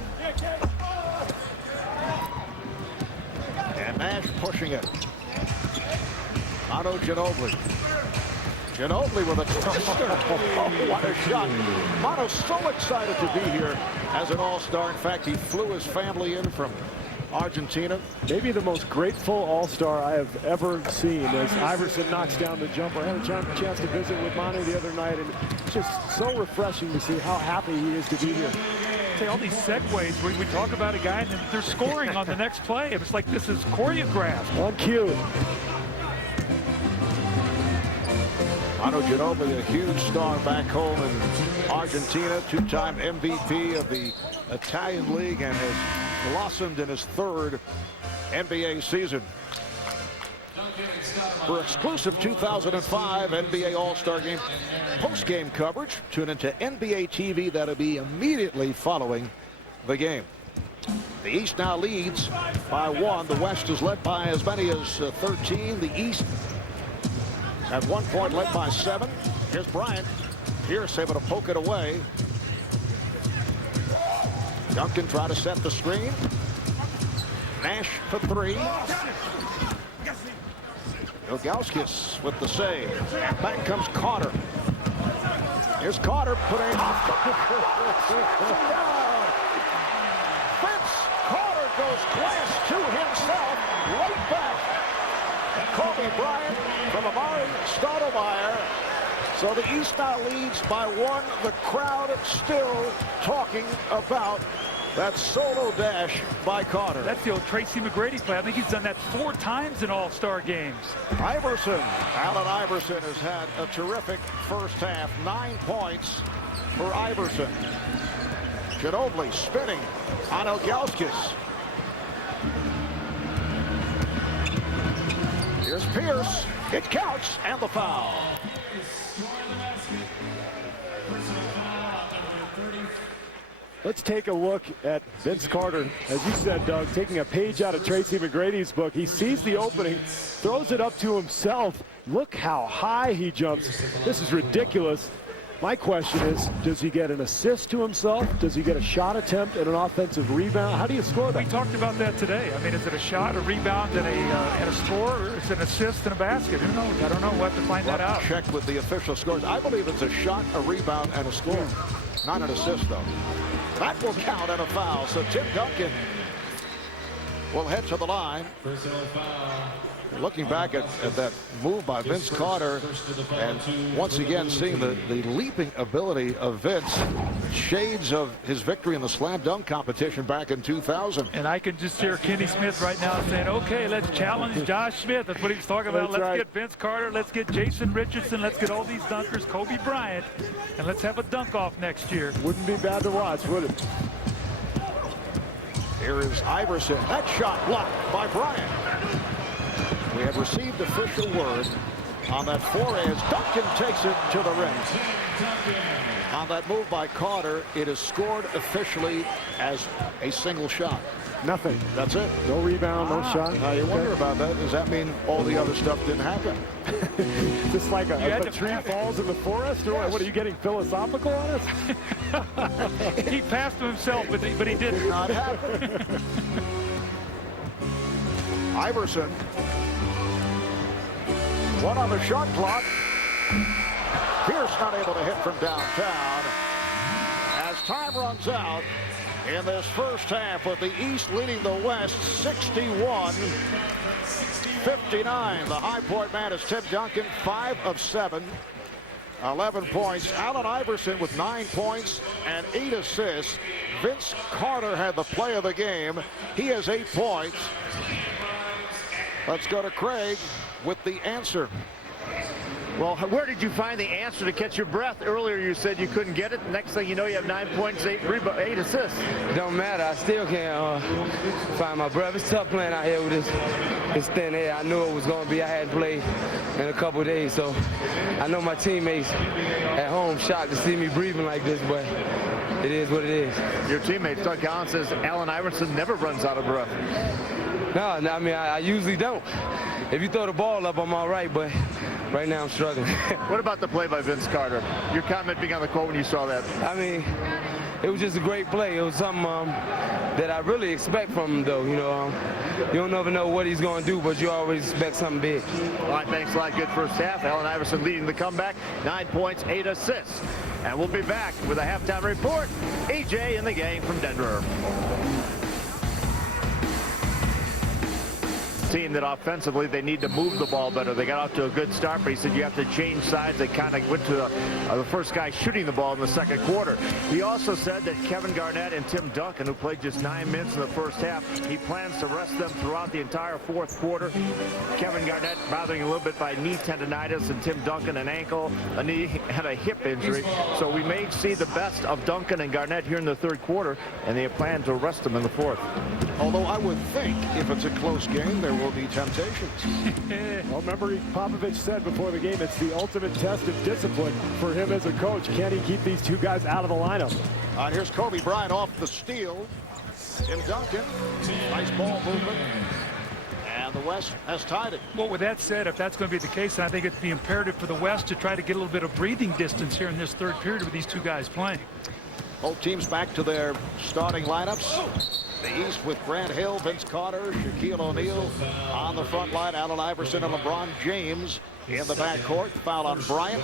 And Nash pushing it. Otto Ginobili. Ginobili with a twister. Oh, what a shot. Mono's so excited to be here as an All-Star. In fact, he flew his family in from Argentina. Maybe the most grateful All-Star I have ever seen as Iverson knocks down the jumper. I had a chance to visit with Manu the other night, and it's just so refreshing to see how happy he is to be here. Say all these segues where we talk about a guy and they're scoring on the next play. It's like this is choreographed. On cue. Manu Ginobili, a huge star back home in Argentina, two-time MVP of the Italian League, and has blossomed in his third NBA season. For exclusive 2005 NBA All-Star Game post-game coverage, tune into NBA TV. That'll be immediately following the game. The East now leads by 1. The West is led by as many as 13. The East at 1 point led by 7. Here's Bryant. Pierce able to poke it away. Duncan try to set the screen. Nash for 3. Ilgauskas with the save. And back comes Carter. Here's Carter putting off. Vince Carter goes glass to himself. Right back. Kobe Bryant from Amari Stoudemire. So the East now leads by 1. The crowd still talking about that solo dash by Carter. That's the old Tracy McGrady play. I think he's done that 4 times in All-Star games. Iverson. Allen Iverson has had a terrific first half. 9 points for Iverson. Ginobili spinning on Ilgauskas. Here's Pierce. It counts, and the foul. Let's take a look at Vince Carter. As you said, Doug, taking a page out of Tracy McGrady's book. He sees the opening, throws it up to himself. Look how high he jumps. This is ridiculous. My question is, does he get an assist to himself? Does he get a shot attempt and an offensive rebound? How do you score that? We talked about that today. I mean, is it a shot, a rebound, and a score, or is it an assist and a basket? Who knows? I don't know. We'll have to find that out. Check with the official scores. I believe it's a shot, a rebound, and a score. Not an assist, though. That will count and a foul. So Tim Duncan will head to the line. Looking back at that move by Vince Carter, and once again seeing the leaping ability of Vince, shades of his victory in the slam dunk competition back in 2000. And I can just hear Kenny Smith right now saying, okay, let's challenge Josh Smith. That's what he's talking about. Let's get Vince Carter. Let's get Jason Richardson. Let's get all these dunkers, Kobe Bryant, and let's have a dunk off next year. Wouldn't be bad to watch, would it? Here is Iverson. That shot blocked by Bryant. We have received official word on that foray as Duncan takes it to the rim. On that move by Carter, it is scored officially as a single shot. Nothing. That's it. No rebound, no shot. Now you wonder about that. Does that mean all the other stuff didn't happen? Just like a tree falls in the forest? Or what, are you getting philosophical on us? He passed to himself, but he didn't. Did not happen. Iverson. One on the shot clock. Pierce not able to hit from downtown. As time runs out in this first half, with the East leading the West 61-59. The high point man is Tim Duncan, 5 of 7. 11 points. Allen Iverson with 9 points and 8 assists. Vince Carter had the play of the game. He has 8 points. Let's go to Craig with the answer. Well, where did you find the answer to catch your breath? Earlier you said you couldn't get it. Next thing you know, you have 9 points, 8 assists. It don't matter. I still can't find my breath. It's tough playing out here with this thin air. I knew it was going to be. I hadn't played in a couple of days, so I know my teammates at home shocked to see me breathing like this, but it is what it is. Your teammate, Doug Allen, says Allen Iverson never runs out of breath. No, I mean, I usually don't. If you throw the ball up, I'm all right, but right now I'm struggling. What about the play by Vince Carter? Your comment being on the court when you saw that? I mean, it was just a great play. It was something that I really expect from him, though. You know, you don't never know what he's going to do, but you always expect something big. All right, thanks a lot. Good first half. Allen Iverson leading the comeback. 9 points, 8 assists. And we'll be back with a halftime report. AJ in the game from Denver. Team that offensively they need to move the ball better. They got off to a good start, but he said you have to change sides. They kind of went to the first guy shooting the ball in the second quarter. He also said that Kevin Garnett and Tim Duncan, who played just 9 minutes in the first half, he plans to rest them throughout the entire fourth quarter. Kevin Garnett bothering a little bit by knee tendonitis, and Tim Duncan an ankle, a knee, and a hip injury. So we may see the best of Duncan and Garnett here in the third quarter, and they plan to rest them in the fourth. Although I would think if it's a close game, there will be temptations. Well, remember Popovich said before the game, it's the ultimate test of discipline for him as a coach. Can he keep these two guys out of the lineup? Here's Kobe Bryant off the steal. Tim Duncan, nice ball movement. And the West has tied it. Well, with that said, if that's going to be the case, then I think it'd be imperative for the West to try to get a little bit of breathing distance here in this third period with these two guys playing. Both teams back to their starting lineups. The East with Grant Hill, Vince Carter, Shaquille O'Neal on the front line. Allen Iverson and LeBron James in the backcourt. Foul on Bryant,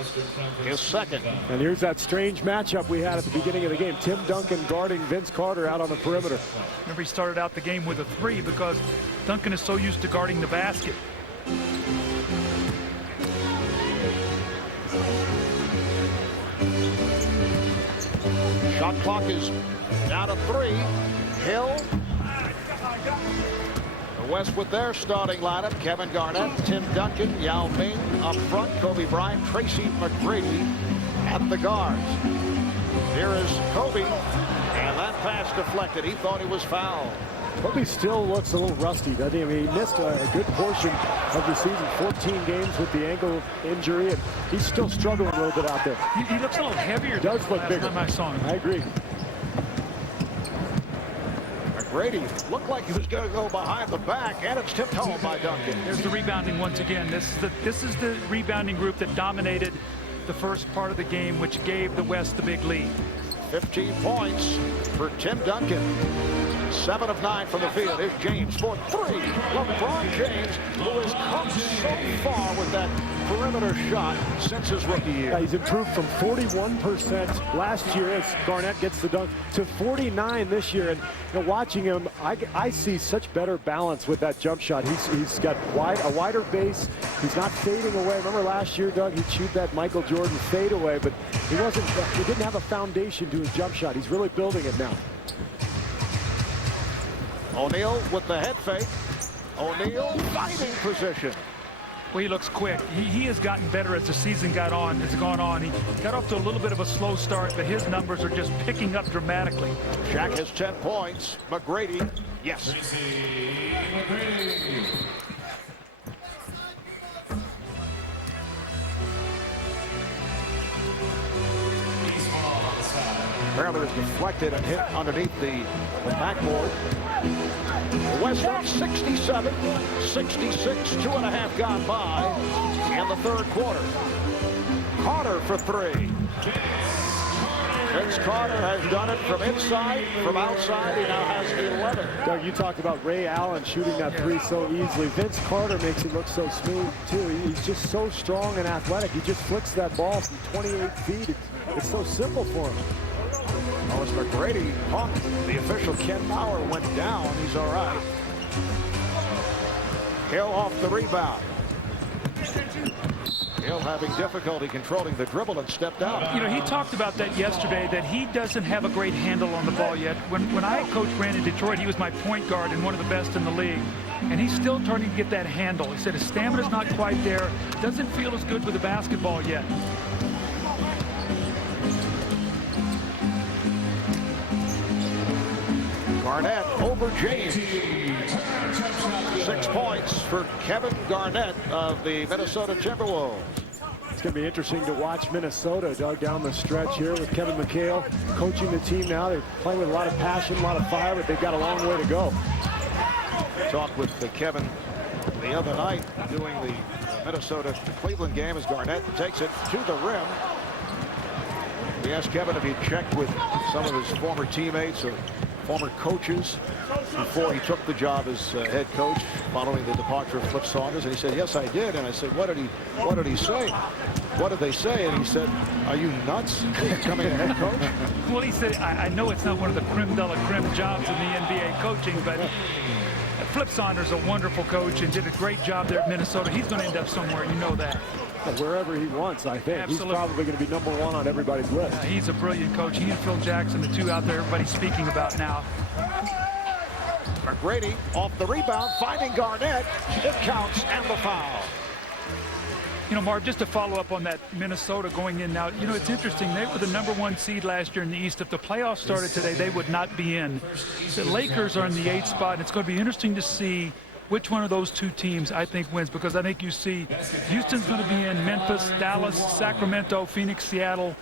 his second. And here's that strange matchup we had at the beginning of the game. Tim Duncan guarding Vince Carter out on the perimeter. Remember, he started out the game with a 3 because Duncan is so used to guarding the basket. Shot clock is down to 3. Hill. The West with their starting lineup. Kevin Garnett, Tim Duncan, Yao Ming up front. Kobe Bryant, Tracy McGrady at the guards. Here is Kobe. And that pass deflected. He thought he was fouled. Kobe still looks a little rusty, doesn't he? I mean, he missed a good portion of the season, 14 games with the ankle injury, and he's still struggling a little bit out there. He looks a little heavier. Does look bigger. Last time I saw him. I agree. McGrady looked like he was going to go behind the back, and it's tipped home by Duncan. There's the rebounding once again. This is the rebounding group that dominated the first part of the game, which gave the West the big lead. 15 points for Tim Duncan. 7 of 9 from the field. Here's James for 3. LeBron James, who has come so far with that perimeter shot since his rookie year. He's improved from 41% last year as Garnett gets the dunk to 49 this year. And you know, watching him, I see such better balance with that jump shot. He's got a wider base. He's not fading away. Remember last year, Doug, he chewed that Michael Jordan fade away, but he didn't have a foundation to his jump shot. He's really building it now. O'Neal with the head fake. O'Neal fighting position. Well, he looks quick. He has gotten better as the season has gone on. He got off to a little bit of a slow start, but his numbers are just picking up dramatically. Shaq has 10 points. McGrady, yes. Apparently floater is deflected and hit underneath the backboard. The West up 67, 66, 2.5 gone by in the third quarter. Carter for three. Vince Carter has done it from inside, from outside. He now has 11. Doug, you talked about Ray Allen shooting that three so easily. Vince Carter makes it look so smooth, too. He's just so strong and athletic. He just flicks that ball from 28 feet. It's so simple for him. Oh, it's McGrady. The official Ken Mauer went down. He's all right. Hill off the rebound. Hill having difficulty controlling the dribble and stepped out. You know, he talked about that yesterday, that he doesn't have a great handle on the ball yet. When I coached Brandon in Detroit, he was my point guard and one of the best in the league. And he's still starting to get that handle. He said his stamina's not quite there. Doesn't feel as good with the basketball yet. Garnett over James. 6 points for Kevin Garnett of the Minnesota Timberwolves. It's going to be interesting to watch Minnesota, Doug, down the stretch here with Kevin McHale coaching the team now. They're playing with a lot of passion, a lot of fire, but they've got a long way to go. Talked with Kevin the other night doing the Minnesota-Cleveland game as Garnett takes it to the rim. We asked Kevin if he checked with some of his former teammates or former coaches before he took the job as head coach following the departure of Flip Saunders, and he said, yes, I did. And I said, what did he say? What did they say? And he said, are you nuts becoming a head coach? Well, he said, I know it's not one of the creme de la creme jobs in the NBA coaching, but Flip Saunders is a wonderful coach and did a great job there at Minnesota. He's going to end up somewhere, you know that. Wherever he wants, I think. Absolutely. He's probably going to be number one on everybody's list. He's a brilliant coach. He and Phil Jackson, the two out there everybody's speaking about now. McGrady off the rebound, finding Garnett. It counts, and the foul. You know, Marv, just to follow up on that Minnesota going in now, you know, it's interesting. They were the #1 seed last year in the East. If the playoffs started today, they would not be in. The Lakers are in the 8th spot, and it's going to be interesting to see which one of those two teams I think wins, because I think you see Houston's going to be in, Memphis, Dallas, Sacramento, Phoenix, Seattle,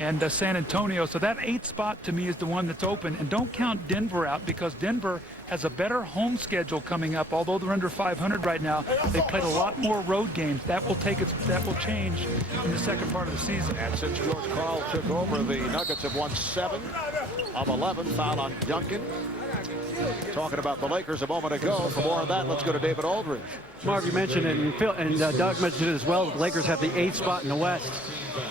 and San Antonio. So that 8th spot to me is the one that's open. And don't count Denver out, because Denver has a better home schedule coming up. Although they're under 500 right now, they played a lot more road games. That will change in the second part of the season. And since George Karl took over, the Nuggets have won 7 of 11. Foul on Duncan. Talking about the Lakers a moment ago. For more on that, let's go to David Aldridge. Marv, you mentioned it, and Phil and Doug mentioned it as well. The Lakers have the 8th spot in the West,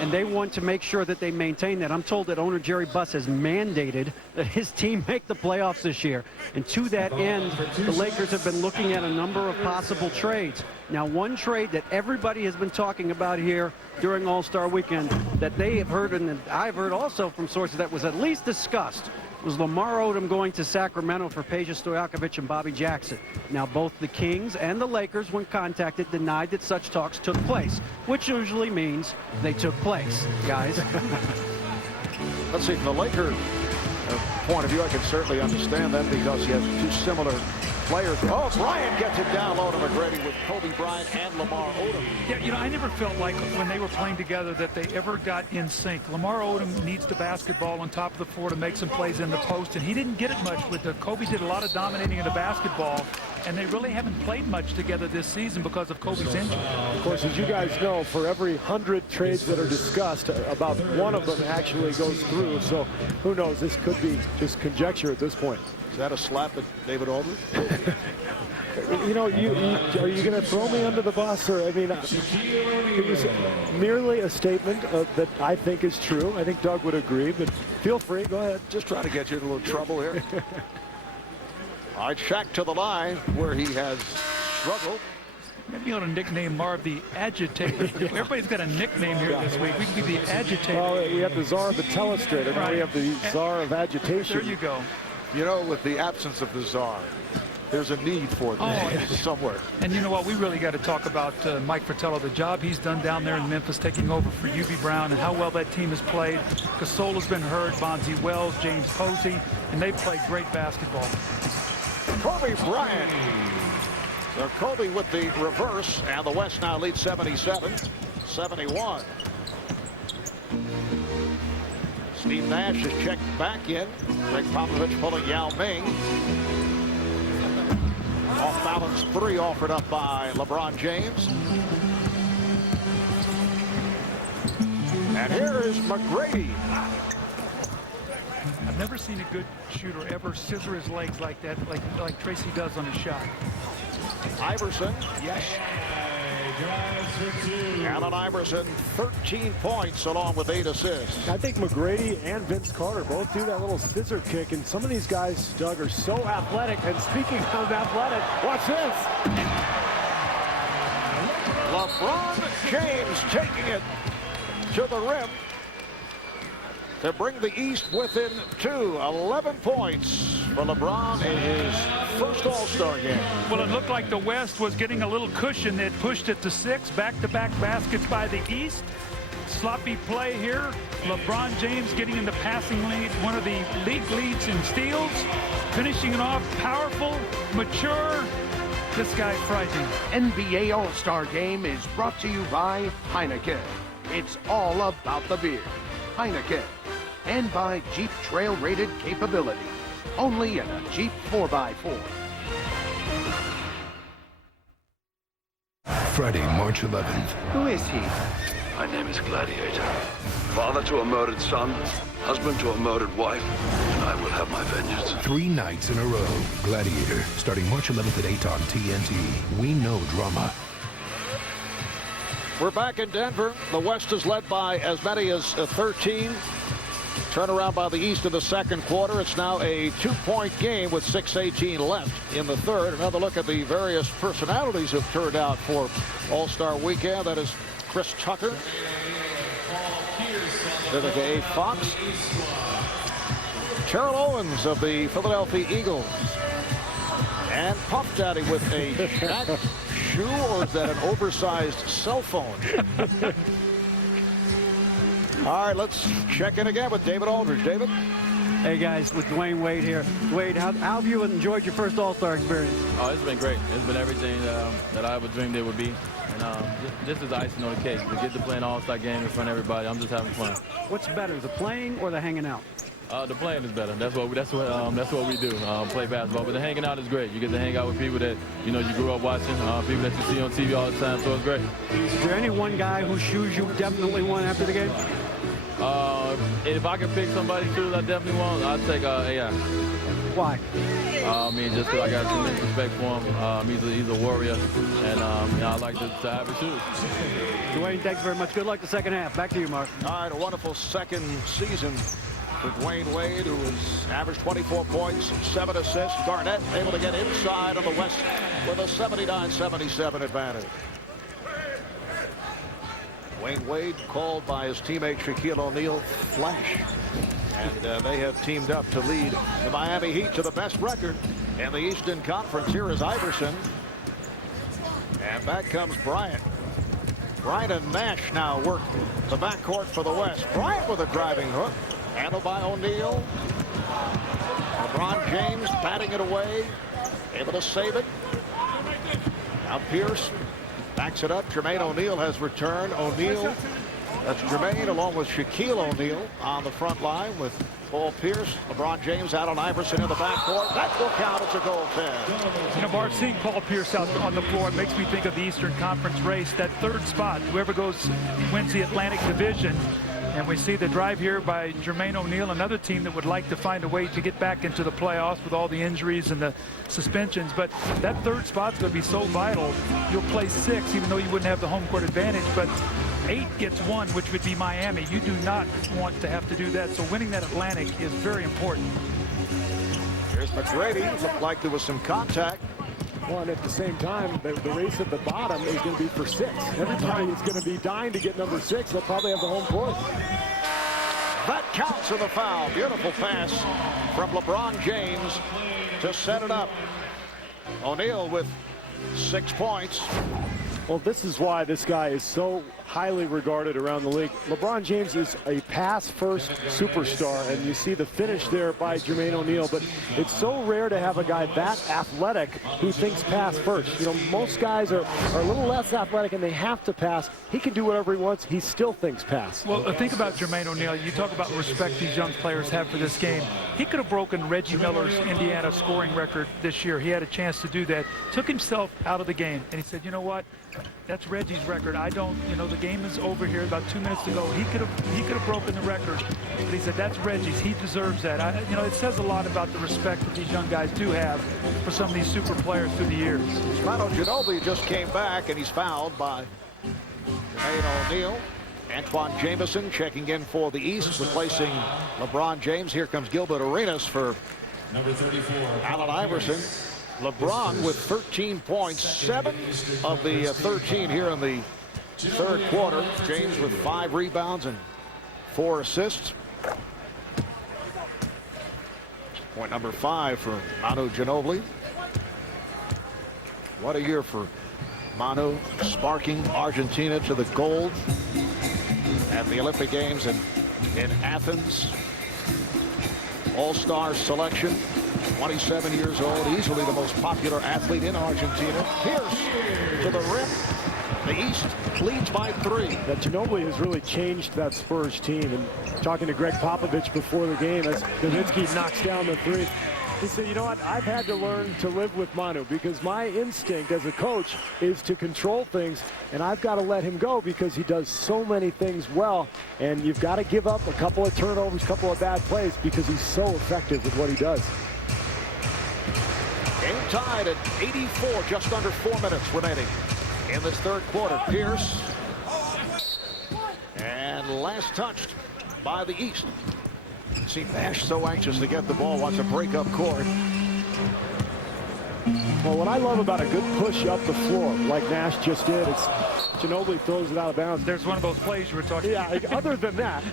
and they want to make sure that they maintain that. I'm told that owner Jerry Buss has mandated that his team make the playoffs this year. And to that end, the Lakers have been looking at a number of possible trades. Now, one trade that everybody has been talking about here during All-Star Weekend that they have heard, and I've heard also from sources that was at least discussed, was Lamar Odom going to Sacramento for Peja Stojakovic and Bobby Jackson. Now, both the Kings and the Lakers, when contacted, denied that such talks took place, which usually means they took place, guys. Let's see, from the Lakers point of view, I can certainly understand that, because he has two similar players. Oh, Bryant gets it down low to McGrady with Kobe Bryant and Lamar Odom. Yeah, you know, I never felt like when they were playing together that they ever got in sync. Lamar Odom needs the basketball on top of the floor to make some plays in the post, and he didn't get it much with the Kobe did a lot of dominating of the basketball, and they really haven't played much together this season because of Kobe's injury. Of course, as you guys know, for every 100 trades that are discussed, about one of them actually goes through. So who knows? This could be just conjecture at this point. Is that a slap at David Aldridge? You know, are you going to throw me under the bus? Or, I mean, it was merely a statement that I think is true. I think Doug would agree, but feel free. Go ahead. Just trying to get you in a little trouble here. All right, Shaq to the line where he has struggled. Maybe you ought to nickname Marv the Agitator. Everybody's got a nickname here this week. We can be the Agitator. Well, we have the Czar of the Telestrator. Now we have the Czar of Agitation. There you go. You know, with the absence of the Czar, there's a need for them somewhere. And you know what? We really got to talk about Mike Fratello, the job he's done down there in Memphis, taking over for UB Brown, and how well that team has played. Gasol has been hurt, Bonzi Wells, James Posey, and they've played great basketball. Kobe Bryant. So Kobe with the reverse, and the West now leads 77-71. Steve Nash is checked back in. Greg Popovich pulling Yao Ming. Off balance three offered up by LeBron James. And here is McGrady. I've never seen a good shooter ever scissor his legs like that, like Tracy does on his shot. Iverson. Yes. Allen Iverson, 13 points along with 8 assists. I think McGrady and Vince Carter both do that little scissor kick, and some of these guys, Doug, are so athletic. And speaking of athletic, watch this. LeBron James taking it to the rim to bring the East within 2. 11 points for LeBron in his first All-Star game. Well, it looked like the West was getting a little cushion. They pushed it to 6. Back-to-back baskets by the East. Sloppy play here. LeBron James getting in the passing lead, one of the league leads in steals. Finishing it off powerful, mature. This guy's frightening. NBA All-Star Game is brought to you by Heineken. It's all about the beer. Heineken. And by Jeep Trail Rated capability. Only in a Jeep 4x4. Friday, March 11th. Who is he? My name is Gladiator. Father to a murdered son, husband to a murdered wife, and I will have my vengeance. 3 nights in a row. Gladiator, starting March 11th at 8 on TNT. We know drama. We're back in Denver. The West is led by as many as 13. Turnaround by the East in the second quarter. It's now a 2-point game with 6:18 left in the third. Another look at the various personalities who've turned out for All-Star Weekend. That is Chris Tucker, Vivica A. Fox, Terrell Owens of the Philadelphia Eagles, and Puff Daddy with a Shaq shoe, or is that an oversized cell phone? All right, let's check in again with David Aldridge. David? Hey, guys, with Dwayne Wade here. Wade, how have you enjoyed your first All-Star experience? Oh, it's been great. It's been everything that I ever dreamed it would be. And this is icing on the cake. To get to play an All-Star game in front of everybody, I'm just having fun. What's better, the playing or the hanging out? The playing is better. That's what we do. Play basketball. But the hanging out is great. You get to hang out with people that you grew up watching, people that you see on TV all the time. So it's great. Is there any one guy whose shoes you definitely want after the game? If I could pick somebody's shoes I definitely want, I'd take AI. Why? Just because I got tremendous respect for him. He's a warrior, and I like to have his shoes. Dwayne, thanks very much. Good luck the second half. Back to you, Mark. All right, a wonderful second season for Dwayne Wade, who has averaged 24 points, 7 assists. Garnett able to get inside on the West with a 79-77 advantage. Dwayne Wade called by his teammate Shaquille O'Neal Flash. And they have teamed up to lead the Miami Heat to the best record in the Eastern Conference. Here is Iverson. And back comes Bryant. Bryant and Nash now work the backcourt for the West. Bryant with a driving hook. Handled by O'Neal. LeBron James batting it away. Able to save it. Now Pierce backs it up. Jermaine O'Neal has returned. O'Neal, that's Jermaine along with Shaquille O'Neal on the front line with Paul Pierce. LeBron James out on Iverson in the backcourt. That will count as a goal. Bart, seeing Paul Pierce out on the floor makes me think of the Eastern Conference race. That third spot, whoever wins the Atlantic Division. And we see the drive here by Jermaine O'Neal, another team that would like to find a way to get back into the playoffs with all the injuries and the suspensions. But that third spot's going to be so vital. You'll play 6, even though you wouldn't have the home court advantage. But 8 gets 1, which would be Miami. You do not want to have to do that. So winning that Atlantic is very important. Here's McGrady. Looked like there was some contact. Well, and at the same time, the race at the bottom is going to be for 6. Everybody is going to be dying to get number 6. They'll probably have the home court. That counts for the foul. Beautiful pass from LeBron James to set it up. O'Neal with 6 points. Well, this is why this guy is so highly regarded around the league. LeBron James is a pass-first superstar, and you see the finish there by Jermaine O'Neal, but it's so rare to have a guy that athletic who thinks pass first. You know, most guys are a little less athletic, and they have to pass. He can do whatever he wants. He still thinks pass. Well, think about Jermaine O'Neal. You talk about the respect these young players have for this game. He could have broken Reggie Miller's Indiana scoring record this year. He had a chance to do that. Took himself out of the game, and he said, you know what? That's Reggie's record. I don't, you know, the game is over here, about 2 minutes to go. He could have broken the record, but he said that's Reggie's. He deserves that. You know, it says a lot about the respect that these young guys do have for some of these super players through the years. Manu Ginobili just came back, and he's fouled by Jermaine O'Neal. Antoine Jamison checking in for the East, replacing LeBron James. Here comes Gilbert Arenas for Number 34. Allen Iverson. LeBron with 13 points, 7 of the 13 here in the third quarter. James with 5 rebounds and 4 assists. Point number 5 for Manu Ginobili. What a year for Manu, sparking Argentina to the gold at the Olympic Games in Athens. All-star selection. 27 years old, easily the most popular athlete in Argentina. Pierce to the rim. The East leads by 3. That Ginobili has really changed that Spurs team. And talking to Greg Popovich before the game as Nowitzki knocks down the 3, he said, you know what, I've had to learn to live with Manu because my instinct as a coach is to control things, and I've got to let him go because he does so many things well, and you've got to give up a couple of turnovers, a couple of bad plays because he's so effective with what he does. Game tied at 84, just under 4 minutes remaining in this third quarter. Pierce, and last touched by the East. See Nash so anxious to get the ball, wants to break up court. Well, what I love about a good push up the floor, like Nash just did, it's Ginobili throws it out of bounds. There's one of those plays you were talking about. Yeah, other than that.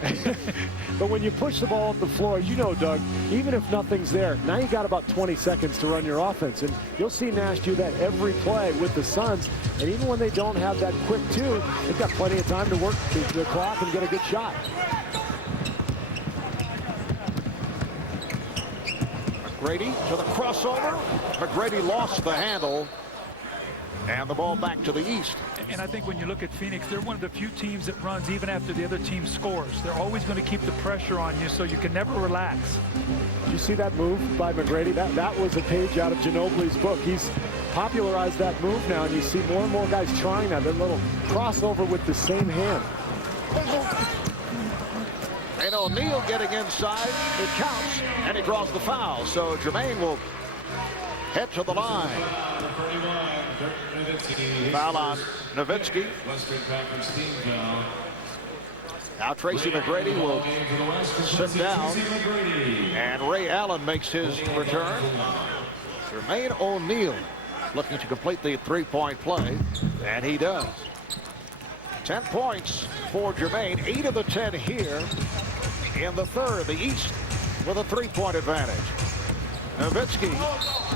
But when you push the ball up the floor, you know, Doug, even if nothing's there, now you got about 20 seconds to run your offense. And you'll see Nash do that every play with the Suns. And even when they don't have that quick 2, they've got plenty of time to work the clock and get a good shot. McGrady to the crossover. McGrady lost the handle. And the ball back to the East. And I think when you look at Phoenix, they're one of the few teams that runs even after the other team scores. They're always going to keep the pressure on you, so you can never relax. Did you see that move by McGrady? That was a page out of Ginobili's book. He's popularized that move now, and you see more and more guys trying that little crossover with the same hand. And O'Neal getting inside. It counts, and he draws the foul. So Jermaine will head to the line. Foul on Nowitzki. Now Tracy McGrady will sit down, and Ray Allen makes his return. Jermaine O'Neal looking to complete the three-point play, and he does. 10 points for Jermaine, 8 of the 10 here in the third. The East with a three-point advantage. Nowitzki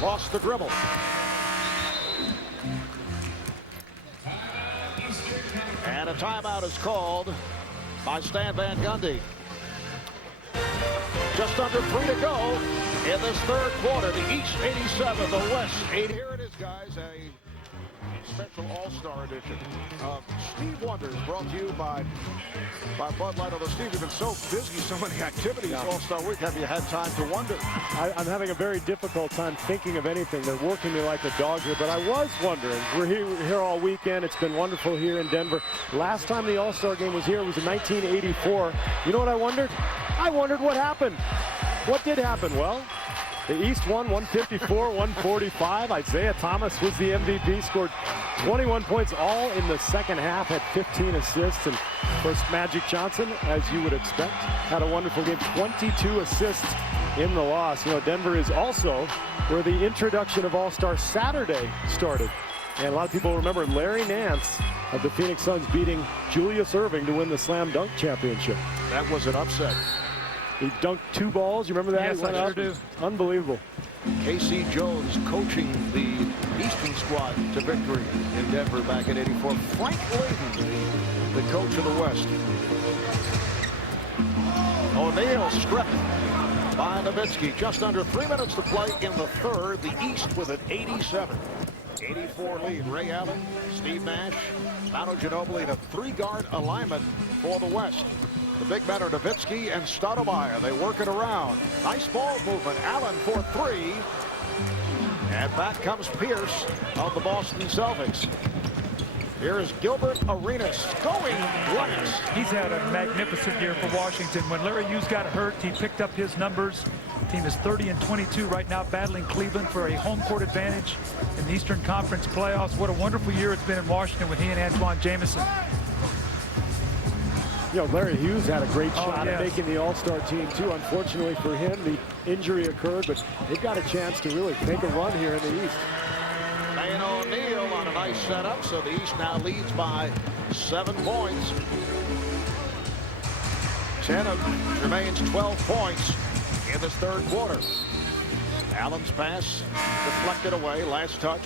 lost the dribble. And a timeout is called by Stan Van Gundy. Just under 3 to go in this third quarter. The East 87, the West 80. Here it is, guys, a special All-Star edition of Steve Wonders, brought to you by Bud Light. Although, Steve, you've been so busy, so many activities All-Star Week. Have you had time to wonder? I'm having a very difficult time thinking of anything. They're working me like a dog here, but I was wondering. We're here all weekend. It's been wonderful here in Denver. Last time the All-Star game was here was in 1984. You know what I wondered? I wondered what happened. What did happen? Well, the East won 154-145. Isaiah Thomas was the MVP, scored 21 points all in the second half, had 15 assists. And of course, Magic Johnson, as you would expect, had a wonderful game, 22 assists in the loss. You know, Denver is also where the introduction of All-Star Saturday started. And a lot of people remember Larry Nance of the Phoenix Suns beating Julius Erving to win the Slam Dunk Championship. That was an upset. He dunked 2 balls. You remember that? Yes, I sure do. Unbelievable. K.C. Jones coaching the Eastern squad to victory in Denver back in '84. Frank Layden, the coach of the West. O'Neal stripped by Nowitzki. Just under 3 minutes to play in the third. The East with an 87-84 lead. Ray Allen, Steve Nash, Manu Ginobili in a 3-guard alignment for the West. The big men are Nowitzki and Stoudemire. They work it around. Nice ball movement. Allen for 3. And back comes Pierce of the Boston Celtics. Here is Gilbert Arenas going last. He's had a magnificent year for Washington. When Larry Hughes got hurt, he picked up his numbers. Team is 30-22 right now, battling Cleveland for a home court advantage in the Eastern Conference playoffs. What a wonderful year it's been in Washington with he and Antoine Jamison. You know, Larry Hughes had a great shot at making the All-Star team, too. Unfortunately for him, the injury occurred, but they've got a chance to really make a run here in the East. And O'Neal on a nice setup, so the East now leads by 7 points. 10 of Jermaine's 12 points in this third quarter. Allen's pass deflected away, last touch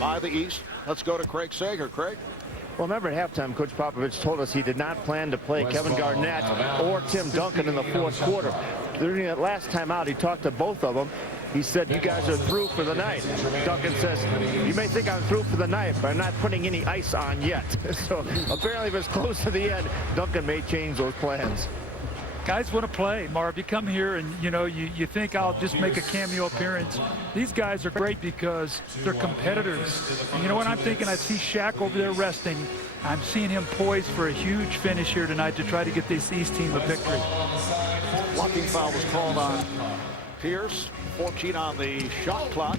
by the East. Let's go to Craig Sager. Craig? Well, remember at halftime, Coach Popovich told us he did not plan to play Kevin Garnett or Tim Duncan in the fourth quarter. During that last time out, he talked to both of them. He said, you guys are through for the night. Duncan says, you may think I'm through for the night, but I'm not putting any ice on yet. So apparently if it's close to the end, Duncan may change those plans. Guys want to play, Marv. You come here and, you know, you think I'll just make a cameo appearance. These guys are great because they're competitors. And you know what I'm thinking? I see Shaq over there resting. I'm seeing him poised for a huge finish here tonight to try to get this East team a victory. Blocking foul was called on Pierce. 14 on the shot clock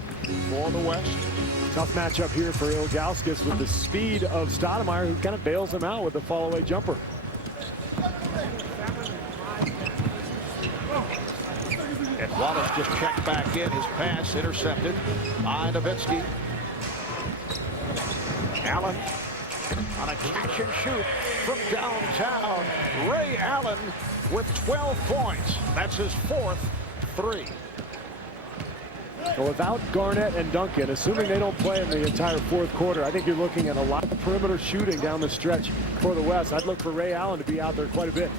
for the West. Tough matchup here for Ilgauskas with the speed of Stoudemire, who kind of bails him out with the fall-away jumper. And Wallace just checked back in. His pass intercepted by Nowitzki. Allen on a catch and shoot from downtown. Ray Allen with 12 points. That's his 4th 3. Well, without Garnett and Duncan, assuming they don't play in the entire fourth quarter, I think you're looking at a lot of perimeter shooting down the stretch for the West. I'd look for Ray Allen to be out there quite a bit.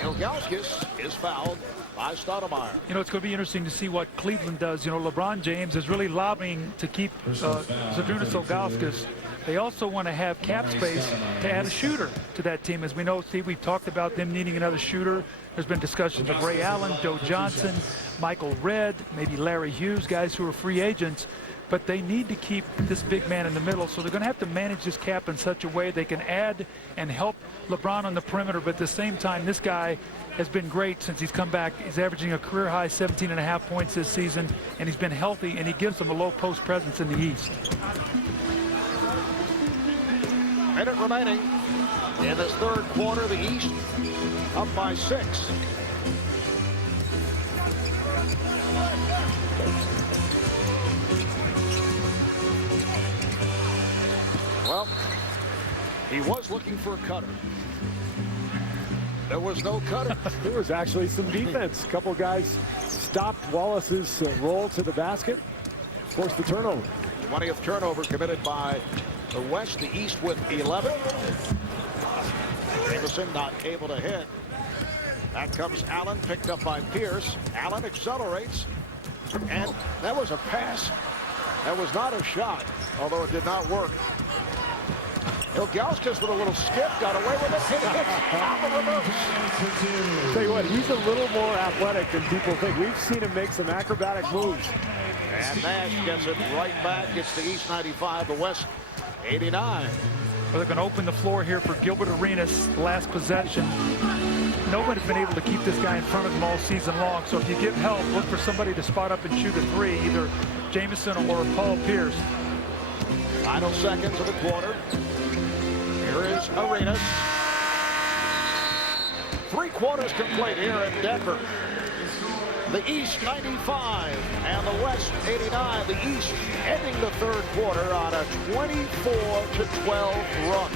Ilgauskas is fouled by Stoudemire. You know, it's going to be interesting to see what Cleveland does. You know, LeBron James is really lobbying to keep Zydrunas Ilgauskas. They also want to have cap space to add a shooter to that team. As we know, Steve, we've talked about them needing another shooter. There's been discussions of Ray Allen, Joe Johnson, Michael Redd, maybe Larry Hughes, guys who are free agents. But they need to keep this big man in the middle, so they're going to have to manage this cap in such a way they can add and help LeBron on the perimeter. But at the same time, this guy has been great since he's come back. He's averaging a career-high 17.5 points this season, and he's been healthy, and he gives them a low-post presence in the East. Minute remaining in this third quarter. The East up by 6. Well, he was looking for a cutter. There was no cutter. There was actually some defense. A couple guys stopped Wallace's roll to the basket. Forced the turnover. 20th turnover committed by the West. The East with 11. Jamison not able to hit. Back comes Allen, picked up by Pierce. Allen accelerates. And that was a pass. That was not a shot, although it did not work. Ilgauskas with a little skip, got away with it, hit top of the reverse. Tell you what, he's a little more athletic than people think. We've seen him make some acrobatic moves. And Nash gets it right back. It's the East 95, the West 89. Well, they're going to open the floor here for Gilbert Arenas, last possession. Nobody's been able to keep this guy in front of them all season long. So if you give help, look for somebody to spot up and shoot a 3, either Jamison or Paul Pierce. Final seconds of the quarter. Here is Arenas. 3 quarters complete here in Denver. The East 95 and the West 89. The East ending the third quarter on a 24-12 run.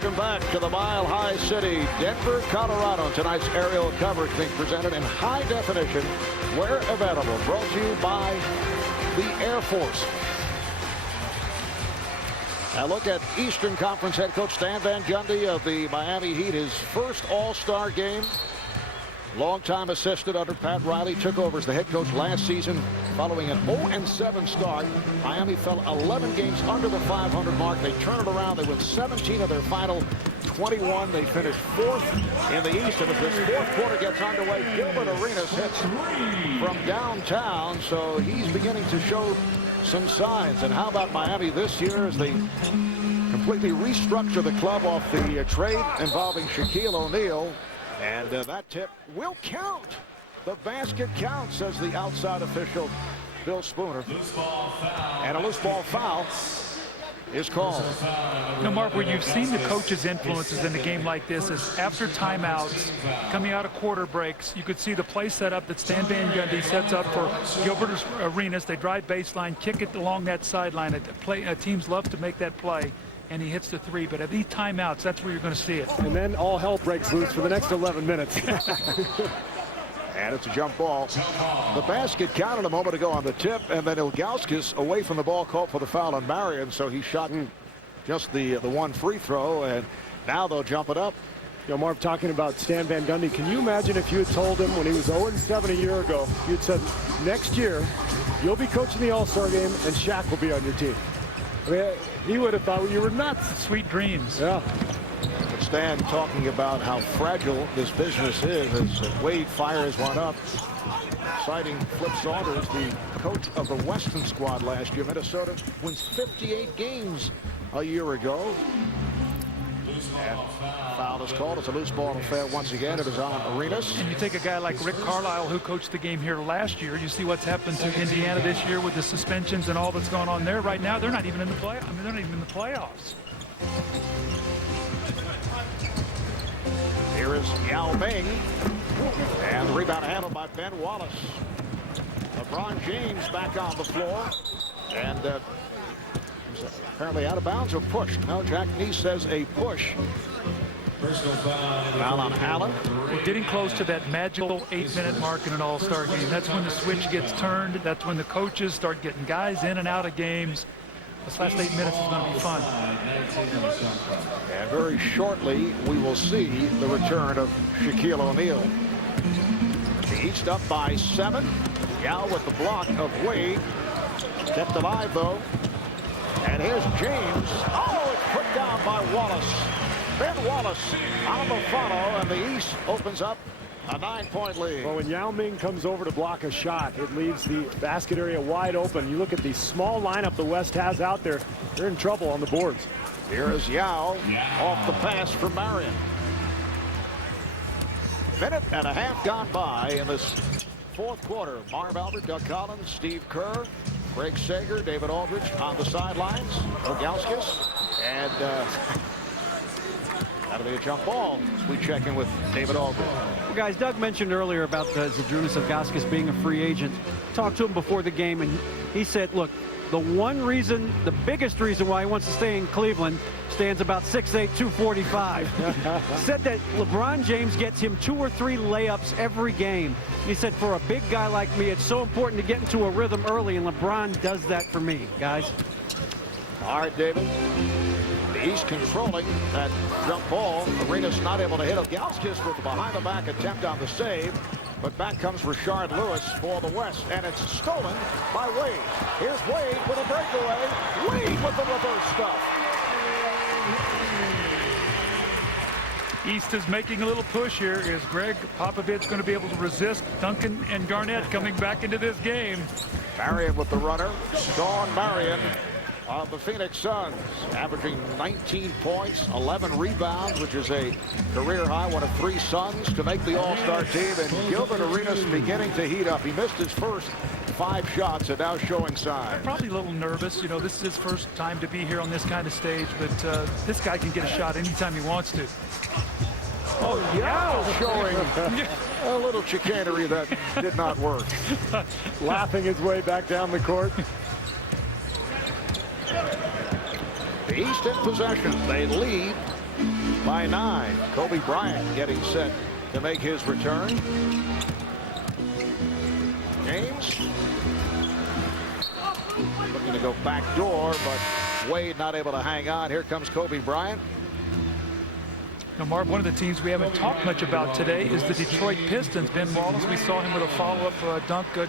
Welcome back to the Mile High City, Denver, Colorado. Tonight's aerial coverage being presented in high definition, where available. Brought to you by the Air Force. Now look at Eastern Conference head coach Stan Van Gundy of the Miami Heat. His first All-Star game. Longtime assistant under Pat Riley, took over as the head coach last season following an 0-7 start. Miami fell 11 games under the 500 mark. They turn it around. They win 17 of their final 21. They finished 4th in the East. And as this fourth quarter gets underway, Gilbert Arenas hits from downtown. So he's beginning to show some signs. And how about Miami this year as they completely restructure the club off the trade involving Shaquille O'Neal? And that tip will count. The basket counts, says the outside official, Bill Spooner. And a loose ball foul is called. Now, Mark, where you've seen the coach's influences in a game like this is after timeouts, coming out of quarter breaks, you could see the play setup that Stan Van Gundy sets up for Gilbert Arenas. They drive baseline, kick it along that sideline. Teams love to make that play. And he hits the three, but at these timeouts, that's where you're going to see it. And then all hell breaks loose for the next 11 minutes. And it's a jump ball. The basket counted a moment ago on the tip, and then Ilgauskas away from the ball called for the foul on Marion, so he shot just the one free throw, and now they'll jump it up. You know, Marv, talking about Stan Van Gundy, can you imagine if you had told him when he was 0-7 a year ago, you'd said, next year, you'll be coaching the All-Star game, and Shaq will be on your team? I mean, he would have thought you were nuts. Sweet dreams. Yeah. But Stan talking about how fragile this business is as Wade fires one up. Citing Flip Saunders, the coach of the Western squad last year. Minnesota wins 58 games a year ago. And foul is called. It's a loose ball affair once again. It is on Arenas. And you take a guy like Rick Carlisle, who coached the game here last year. You see what's happened to Indiana this year with the suspensions and all that's going on there. Right now, they're not even in the play. I mean, they're not even in the playoffs. Here is Yao Ming. And the rebound handled by Ben Wallace. LeBron James back on the floor. And apparently out of bounds or pushed. No, Jack Neese says a push. Foul on Allen. We're getting close to that magical 8-minute mark in an All-Star game. That's when the switch gets turned. That's when the coaches start getting guys in and out of games. This last 8 minutes is going to be fun. And very shortly, we will see the return of Shaquille O'Neal. The East up by 7. Yao with the block of Wade. Kept alive, though. And here's James. Oh, it's put down by Wallace. Ben Wallace on the follow, and the East opens up a 9-point lead. Well, when Yao Ming comes over to block a shot, it leaves the basket area wide open. You look at the small lineup the West has out there, they're in trouble on the boards. Here is Yao off the pass for Marion. Minute and a half gone by in this fourth quarter. Marv Albert, Doug Collins, Steve Kerr, Greg Sager, David Aldridge on the sidelines. Ilgauskas, and that'll be a jump ball. We check in with David Aldridge. Well, guys, Doug mentioned earlier about Zydrunas Ilgauskas being a free agent. Talked to him before the game, and he said, look, the biggest reason why he wants to stay in Cleveland, stands about 6'8", 245. Said that LeBron James gets him 2 or 3 layups every game. He said, for a big guy like me, it's so important to get into a rhythm early, and LeBron does that for me, guys. All right, David. The East controlling that jump ball. Arenas not able to hit Ilgauskas with the behind-the-back attempt on the save. But back comes Rashard Lewis for the West, and it's stolen by Wade. Here's Wade with a breakaway. Wade with the reverse stuff. East is making a little push here. Is Greg Popovich going to be able to resist Duncan and Garnett coming back into this game? Marion with the runner. Sean Marion of the Phoenix Suns, averaging 19 points, 11 rebounds, which is a career high. One of 3 Suns to make the All-Star team, and Gilbert Arenas beginning to heat up. He missed his first 5 shots and now showing signs. Probably a little nervous. You know, this is his first time to be here on this kind of stage, but this guy can get a shot anytime he wants to. Oh, Yao showing a little chicanery that did not work. Laughing his way back down the court. The East in possession. They lead by 9. Kobe Bryant getting set to make his return. James looking to go back door, but Wade not able to hang on. Here comes Kobe Bryant. Now, Marv, one of the teams we haven't talked much about today is the Detroit Pistons. Ben Wallace, we saw him with a follow-up dunk a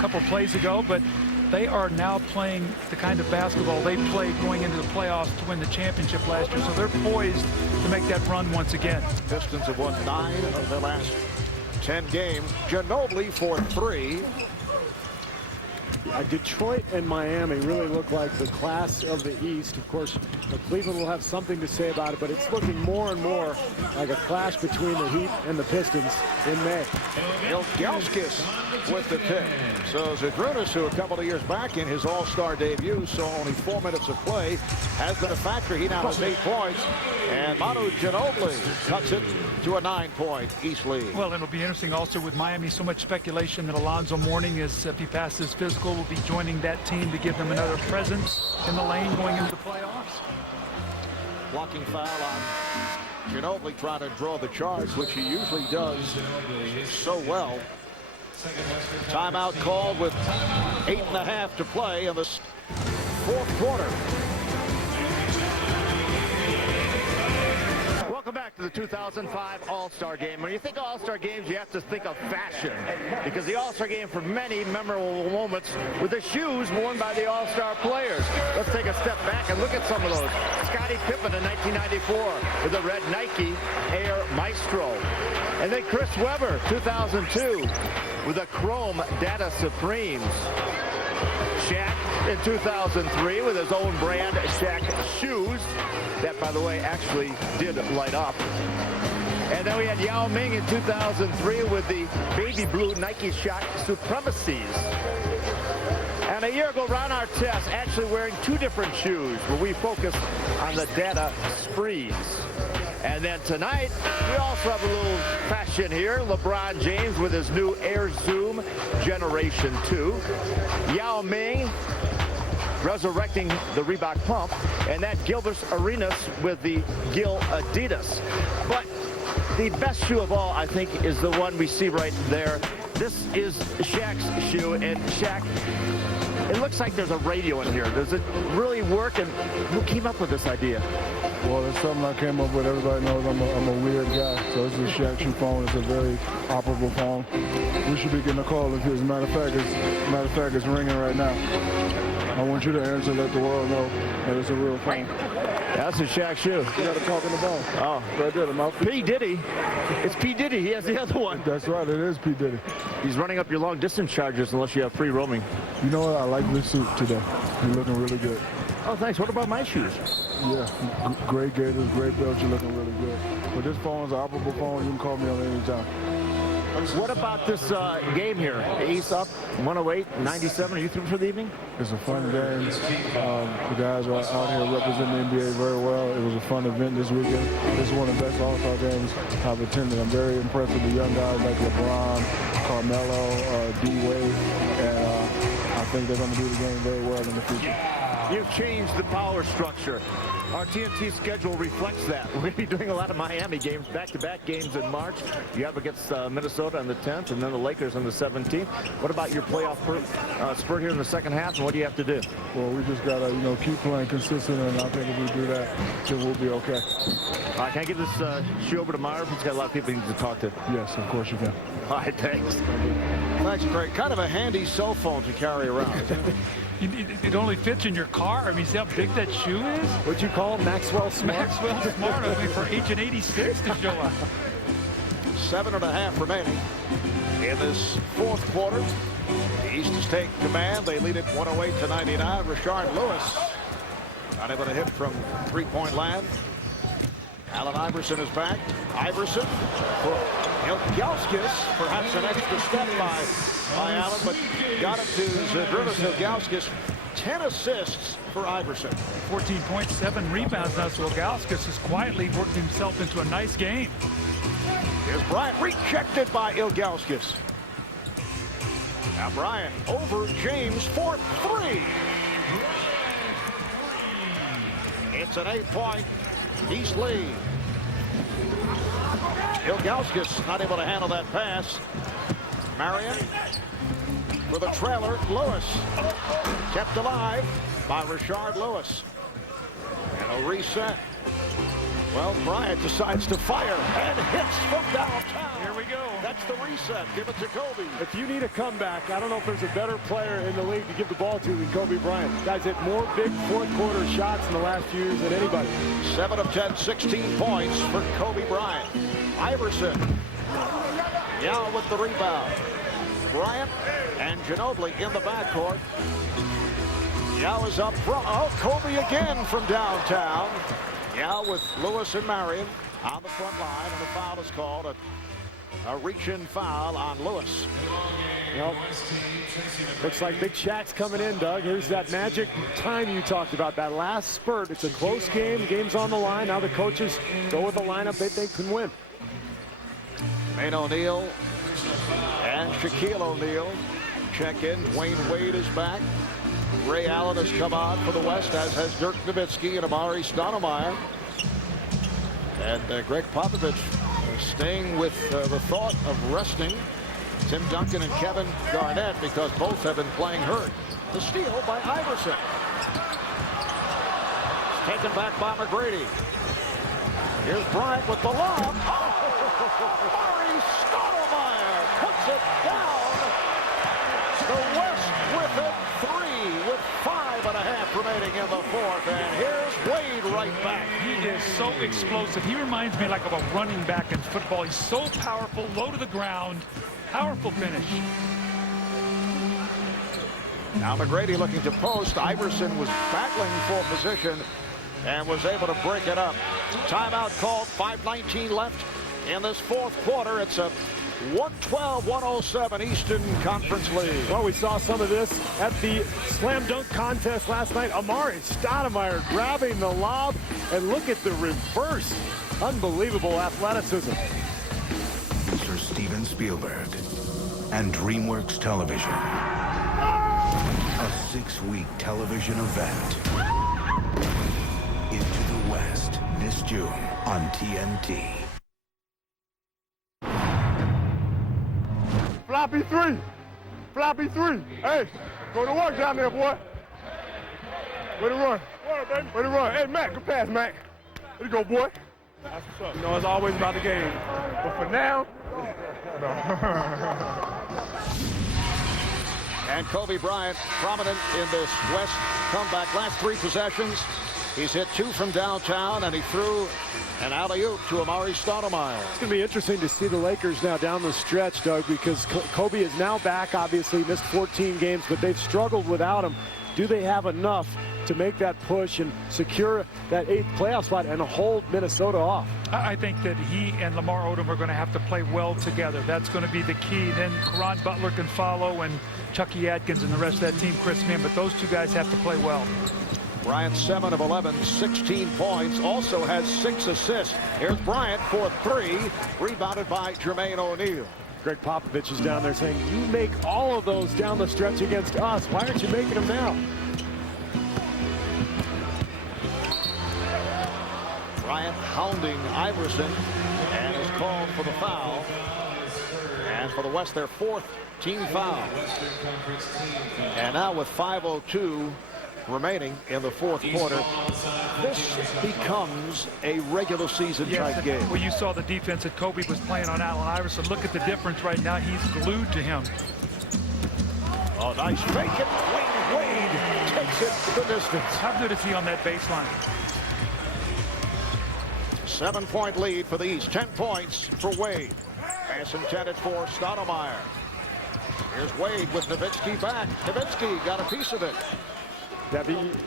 couple plays ago, but they are now playing the kind of basketball they played going into the playoffs to win the championship last year. So they're poised to make that run once again. Pistons have won 9 of the last 10 games. Ginobili for 3. Detroit and Miami really look like the class of the East. Of course, Cleveland will have something to say about it, but it's looking more and more like a clash between the Heat and the Pistons in May. Ilgauskas with the pick. So Zydrunas, who a couple of years back in his all-star debut saw only 4 minutes of play, has been a factor. He now has 8 points. And Manu Ginobili cuts it to a 9-point East lead. Well, it'll be interesting also with Miami. So much speculation that Alonzo Mourning, is, if he passes physical, will be joining that team to give them another presence in the lane going into the playoffs. Blocking foul on Ginobili, trying to draw the charge, which he usually does so well. Timeout called with 8.5 to play in the 4th quarter. Welcome back to the 2005 All-Star Game. When you think of All-Star Games, you have to think of fashion, because the All-Star Game, for many memorable moments, with the shoes worn by the All-Star players. Let's take a step back and look at some of those. Scottie Pippen in 1994 with the red Nike Air Maestro. And then Chris Webber, 2002, with the chrome Data Supremes. Shaq in 2003 with his own brand Shaq shoes. That, by the way, actually did light up. And then we had Yao Ming in 2003 with the baby blue Nike Shaq Supremacies. And a year ago, Ron Artest actually wearing 2 different shoes, where we focused on the Data Sprees. And then tonight, we also have a little fashion here. LeBron James with his new Air Zoom Generation 2. Yao Ming resurrecting the Reebok Pump. And that Gilbert Arenas with the Gil Adidas. But the best shoe of all, I think, is the one we see right there. This is Shaq's shoe. And Shaq, it looks like there's a radio in here. Does it really work? And who came up with this idea? Well, it's something I came up with. Everybody knows I'm a weird guy. So it's a Shaq shoe phone. It's a very operable phone. We should be getting a call. As a matter of fact, it's ringing right now. I want you to answer, let the world know that it's a real phone. That's a Shaq shoe. You got to talk in the ball. Oh, right there, the mouth. P. Diddy. It's P. Diddy. He has the other one. That's right. It is P. Diddy. He's running up your long distance charges unless you have free roaming. You know what? I like this suit today. You're looking really good. Oh, thanks. What about my shoes? Yeah, great gators, great belts. You're looking really good. But this phone's an operable phone. You can call me on any time. What about this game here? Ace up, 108-97. Are you through for the evening? It's a fun game. The guys are out here representing the NBA very well. It was a fun event this weekend. This is one of the best All-Star games I've attended. I'm very impressed with the young guys like LeBron, Carmelo, D-Wade, and I think they're going to do the game very well in the future. You've changed the power structure. Our TNT schedule reflects that. We're going to be doing a lot of Miami games, back-to-back games in March. You have against Minnesota on the 10th and then the Lakers on the 17th. What about your playoff spurt here in the second half, and what do you have to do? Well, we just got to, keep playing consistent, and I think if we do that, then we'll be okay. Can I give this shoe over to Marv? He's got a lot of people he needs to talk to. Yes, of course you can. All right, thanks. Thanks, Greg. Kind of a handy cell phone to carry around. It only fits in your car. I mean, see how big that shoe is? What'd you call him? Maxwell Smart? Maxwell Smart. I mean, for Agent 86 to show up. 7.5 remaining in this 4th quarter. The East has taken command. They lead it 108-99. Rashard Lewis unable to hit from 3-point land. Allen Iverson is back. Iverson for Ilgauskas. Perhaps an extra step by Allen, but got it to Zydrunas. Ilgauskas. 10 assists for Iverson. 14 points, 7 rebounds now. So Ilgauskas has quietly worked himself into a nice game. Here's Bryant, rejected by Ilgauskas. Now Bryant over James for 3. It's an 8-point East lead. Ilgauskas not able to handle that pass. Marion for the trailer. Lewis kept alive by Rashard Lewis. And a reset. Well, Bryant decides to fire and hits from downtown. Here we go. That's the reset. Give it to Kobe. If you need a comeback, I don't know if there's a better player in the league to give the ball to than Kobe Bryant. Guys hit more big fourth-quarter shots in the last few years than anybody. 7 of 10, 16 points for Kobe Bryant. Iverson. Yao with the rebound. Bryant and Ginobili in the backcourt. Yao is up front. Oh, Kobe again from downtown. Yao with Lewis and Marion on the front line, and a foul is called. A reach-in foul on Lewis. Well, looks like Big Shaq's coming in, Doug. Here's that magic time you talked about, that last spurt. It's a close game. Game's on the line. Now the coaches go with a lineup they think can win. Wayne O'Neal and Shaquille O'Neal check in. Dwayne Wade is back. Ray Allen has come on for the West, as has Dirk Nowitzki and Amari Stoudemire. And Greg Popovich staying with the thought of resting Tim Duncan and Kevin Garnett because both have been playing hurt. The steal by Iverson. It's taken back by McGrady. Here's Bryant with the lob. Oh! Amari Stoudemire puts it down. The West with it. 3 with 5.5 remaining in the fourth, and here's Wade right back. He is so explosive. He reminds me like of a running back in football. He's so powerful, low to the ground, powerful finish. Now McGrady looking to post. Iverson was battling for position and was able to break it up. Timeout called. 5:19 left in this fourth quarter. It's a 112-107 Eastern Conference lead. Well, we saw some of this at the slam dunk contest last night. Amari Stoudemire grabbing the lob, and look at the reverse. Unbelievable athleticism. Mr. Steven Spielberg and DreamWorks Television. A 6-week television event. Into the West this June on TNT. Floppy 3. Floppy 3. Hey, go to work down there, boy. Way to run. Way to run. Hey, Mac, good pass, Mac. There you go, boy. That's what's up. You know, it's always about the game. But for now, no. And Kobe Bryant prominent in this West comeback. Last 3 possessions, he's hit 2 from downtown, and he threw an alley-oop to Amari Stoudemire. It's going to be interesting to see the Lakers now down the stretch, Doug, because Kobe is now back, obviously missed 14 games, but they've struggled without him. Do they have enough to make that push and secure that 8th playoff spot and hold Minnesota off? I think that he and Lamar Odom are going to have to play well together. That's going to be the key. Then Caron Butler can follow, and Chucky Atkins and the rest of that team, Chris Mihm, but those 2 guys have to play well. Bryant 7 of 11, 16 points, also has 6 assists. Here's Bryant for 3, rebounded by Jermaine O'Neal. Greg Popovich is down there saying, you make all of those down the stretch against us. Why aren't you making them now? Bryant hounding Iverson and is called for the foul. And for the West, their 4th team foul. And now with 5:02 remaining in the fourth quarter, this becomes a regular season type game. Well, you saw the defense that Kobe was playing on Allen Iverson. Look at the difference right now. He's glued to him. Oh, nice fake it. Wade takes it to the distance. How good is he on that baseline? 7-point lead for the East. 10 points for Wade. Pass intended for Stoudemire. Here's Wade with Nowitzki back. Nowitzki got a piece of it. That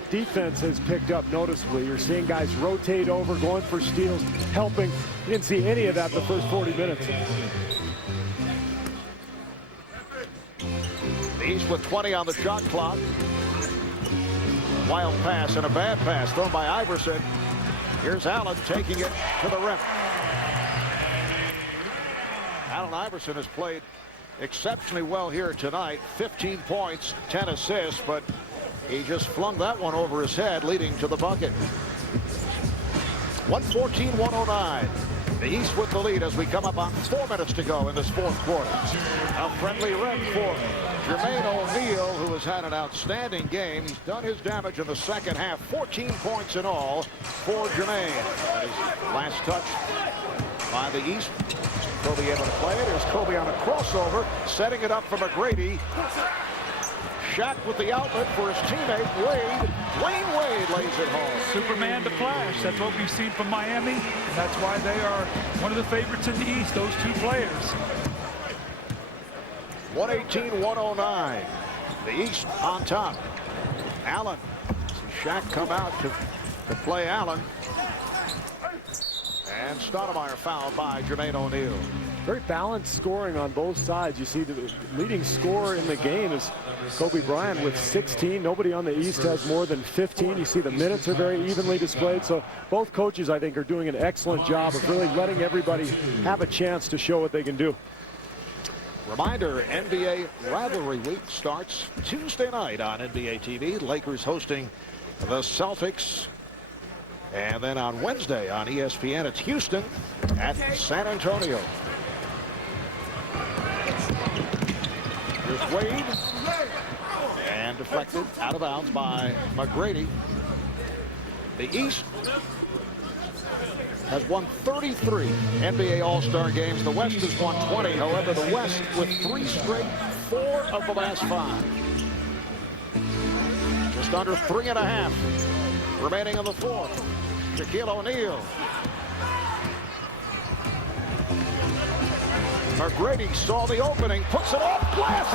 defense has picked up noticeably. You're seeing guys rotate over, going for steals, helping. You didn't see any of that the first 40 minutes. The East with 20 on the shot clock. Wild pass and a bad pass thrown by Iverson. Here's Allen taking it to the rim. Allen Iverson has played exceptionally well here tonight. 15 points, 10 assists, but he just flung that one over his head, leading to the bucket. 114-109. The East with the lead as we come up on 4 minutes to go in this fourth quarter. A friendly rep for Jermaine O'Neal, who has had an outstanding game. He's done his damage in the second half. 14 points in all for Jermaine. And his last touch by the East. Kobe able to play it. Here's Kobe on a crossover, setting it up for McGrady. Shaq with the outlet for his teammate Wade. Dwayne Wade lays it home. Superman to flash. That's what we've seen from Miami. And that's why they are one of the favorites in the East, those two players. 118-109. The East on top. Allen. See Shaq come out to play Allen. And Stoudemire fouled by Jermaine O'Neal. Very balanced scoring on both sides. You see the leading scorer in the game is Kobe Bryant with 16. Nobody on the East has more than 15. You see the minutes are very evenly displayed. So both coaches, I think, are doing an excellent job of really letting everybody have a chance to show what they can do. Reminder, NBA Rivalry Week starts Tuesday night on NBA TV. Lakers hosting the Celtics. And then on Wednesday on ESPN, it's Houston at San Antonio. Here's Wade. And deflected out of bounds by McGrady. The East has won 33 NBA All-Star games. The West has won 20. However, the West with 3 straight, 4 of the last 5. Just under 3.5 remaining in the fourth. Shaquille O'Neal. McGrady saw the opening, puts it off glass.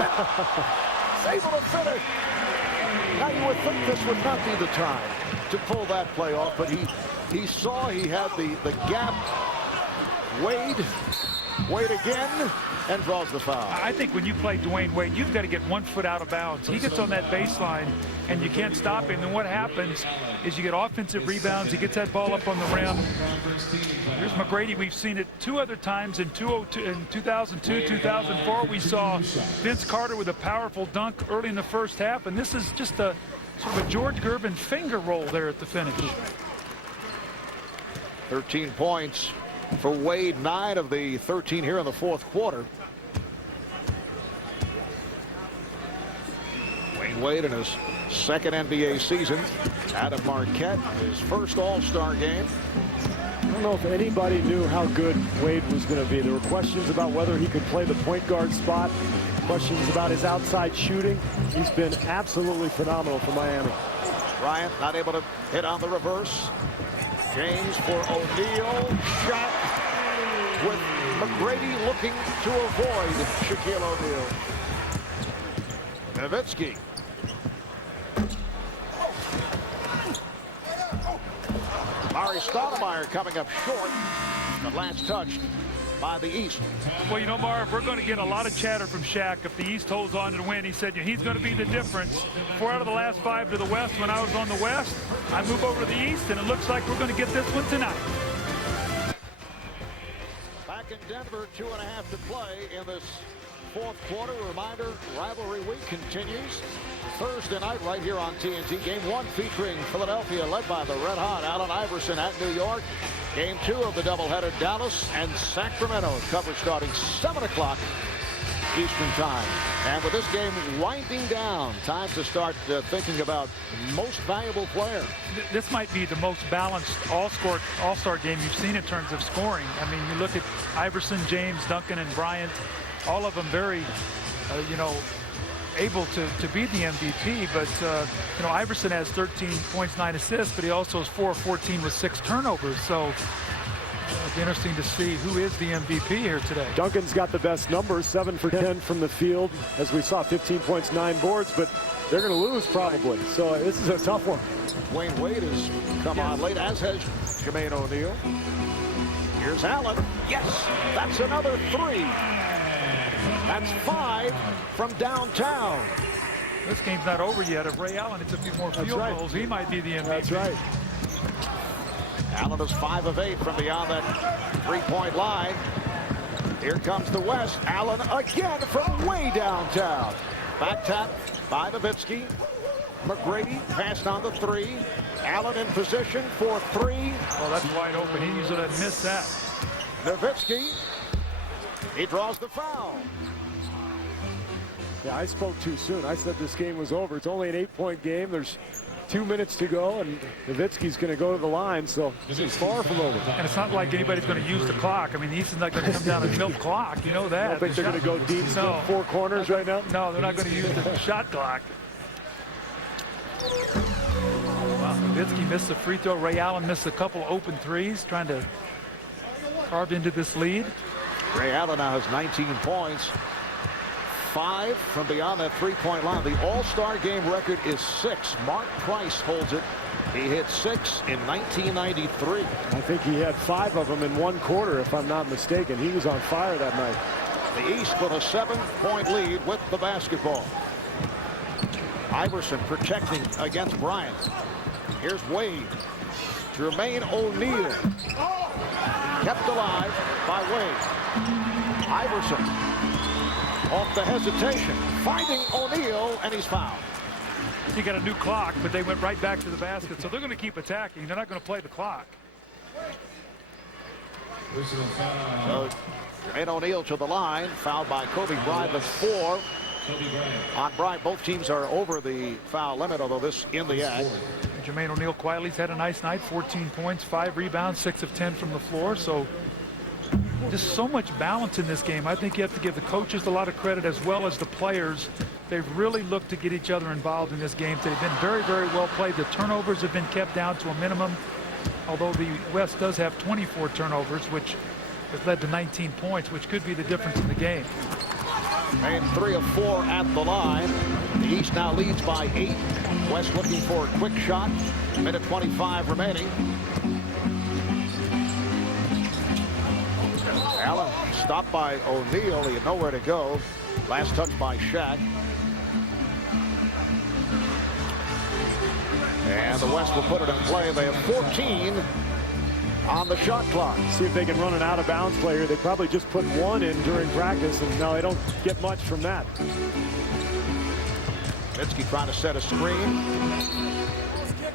He's able to finish. Now you would think this would not be the time to pull that play off, but he saw he had the gap. Wade again, and draws the foul. I think when you play Dwayne Wade, you've got to get 1 foot out of bounds. He gets on that baseline, and you can't stop him. And what happens is you get offensive rebounds. He gets that ball up on the rim. Here's McGrady. We've seen it 2 other times in 2002, 2004. We saw Vince Carter with a powerful dunk early in the first half, and this is just a sort of a George Gervin finger roll there at the finish. 13 points for Wade, 9 of the 13 here in the fourth quarter. Dwayne Wade in his second NBA season. Adam Marquette, his first All-Star game. I don't know if anybody knew how good Wade was going to be. There were questions about whether he could play the point guard spot, questions about his outside shooting. He's been absolutely phenomenal for Miami. Bryant not able to hit on the reverse. James for O'Neal. Shot with McGrady looking to avoid Shaquille O'Neal. Nowitzki. Amar'e Stoudemire coming up short. The last touch by the East. Well, you know, Marv, we're going to get a lot of chatter from Shaq if the East holds on to win. He said he's going to be the difference. 4 out of the last 5 to the West. When I was on the West, I move over to the East, and it looks like we're going to get this one tonight. Back in Denver, 2.5 to play in this fourth quarter. Reminder, Rivalry Week continues Thursday night right here on TNT. Game 1 featuring Philadelphia, led by the red-hot Allen Iverson at New York. Game 2 of the doubleheader, Dallas and Sacramento. Coverage starting 7 o'clock Eastern time. And with this game winding down, time to start thinking about most valuable player. This might be the most balanced all-star game you've seen in terms of scoring. I mean, you look at Iverson, James, Duncan, and Bryant, all of them very, able to be the MVP. But, Iverson has 13 points, 9 assists, but he also has 4 of 14 with 6 turnovers. So it'll be interesting to see who is the MVP here today. Duncan's got the best numbers, 7 for 10 from the field. As we saw, 15 points, 9 boards, but they're going to lose probably. So this is a tough one. Dwayne Wade has come on late, as has Jermaine O'Neal. Here's Allen. Yes, that's another 3. That's 5 from downtown. This game's not over yet. If Ray Allen hits a few more field goals, he might be the MVP. That's right. Allen is 5 of 8 from beyond that 3-point line. Here comes the West. Allen again from way downtown. Back tap by Nowitzki. McGrady passed on the 3. Allen in position for 3. Oh, that's wide open. He usually doesn't miss that. Nowitzki. He draws the foul. Yeah, I spoke too soon. I said this game was over. It's only an 8-point game. There's 2 minutes to go, and Nowitzki's going to go to the line, so it's far from over. And it's not like anybody's going to use the clock. I mean, the East is not going to come down and milk clock. You know that. I don't think they're going to go deep to 4 corners right now. No, they're not going to use the shot clock. Wow, Nowitzki missed the free throw. Ray Allen missed a couple open threes, trying to carve into this lead. Ray Allen now has 19 points. 5 from beyond that 3-point line. The All-Star game record is 6. Mark Price holds it. He hit 6 in 1993. I think he had 5 of them in 1 quarter, if I'm not mistaken. He was on fire that night. The East with a 7-point lead with the basketball. Iverson protecting against Bryant. Here's Wade. Jermaine O'Neal. Kept alive by Wade. Iverson. Off the hesitation, finding O'Neal, and he's fouled. He got a new clock, but they went right back to the basket, so they're going to keep attacking. They're not going to play the clock. So, Jermaine O'Neal to the line, fouled by Kobe Bryant. That's 4 on Bryant. Both teams are over the foul limit, although this in the act. Jermaine O'Neal quietly's had a nice night. 14 points, 5 rebounds, 6 of 10 from the floor. So just so much balance in this game. I think you have to give the coaches a lot of credit as well as the players. They've really looked to get each other involved in this game. They've been very, very well played. The turnovers have been kept down to a minimum, although the West does have 24 turnovers, which has led to 19 points, which could be the difference in the game. And 3 of 4 at the line. The East now leads by 8. West looking for a quick shot. Minute 25 remaining. Allen stopped by O'Neal. He had nowhere to go. Last touch by Shaq. And the West will put it in play. They have 14 on the shot clock. See if they can run an out-of-bounds play here. They probably just put 1 in during practice, and now they don't get much from that. Nowitzki trying to set a screen.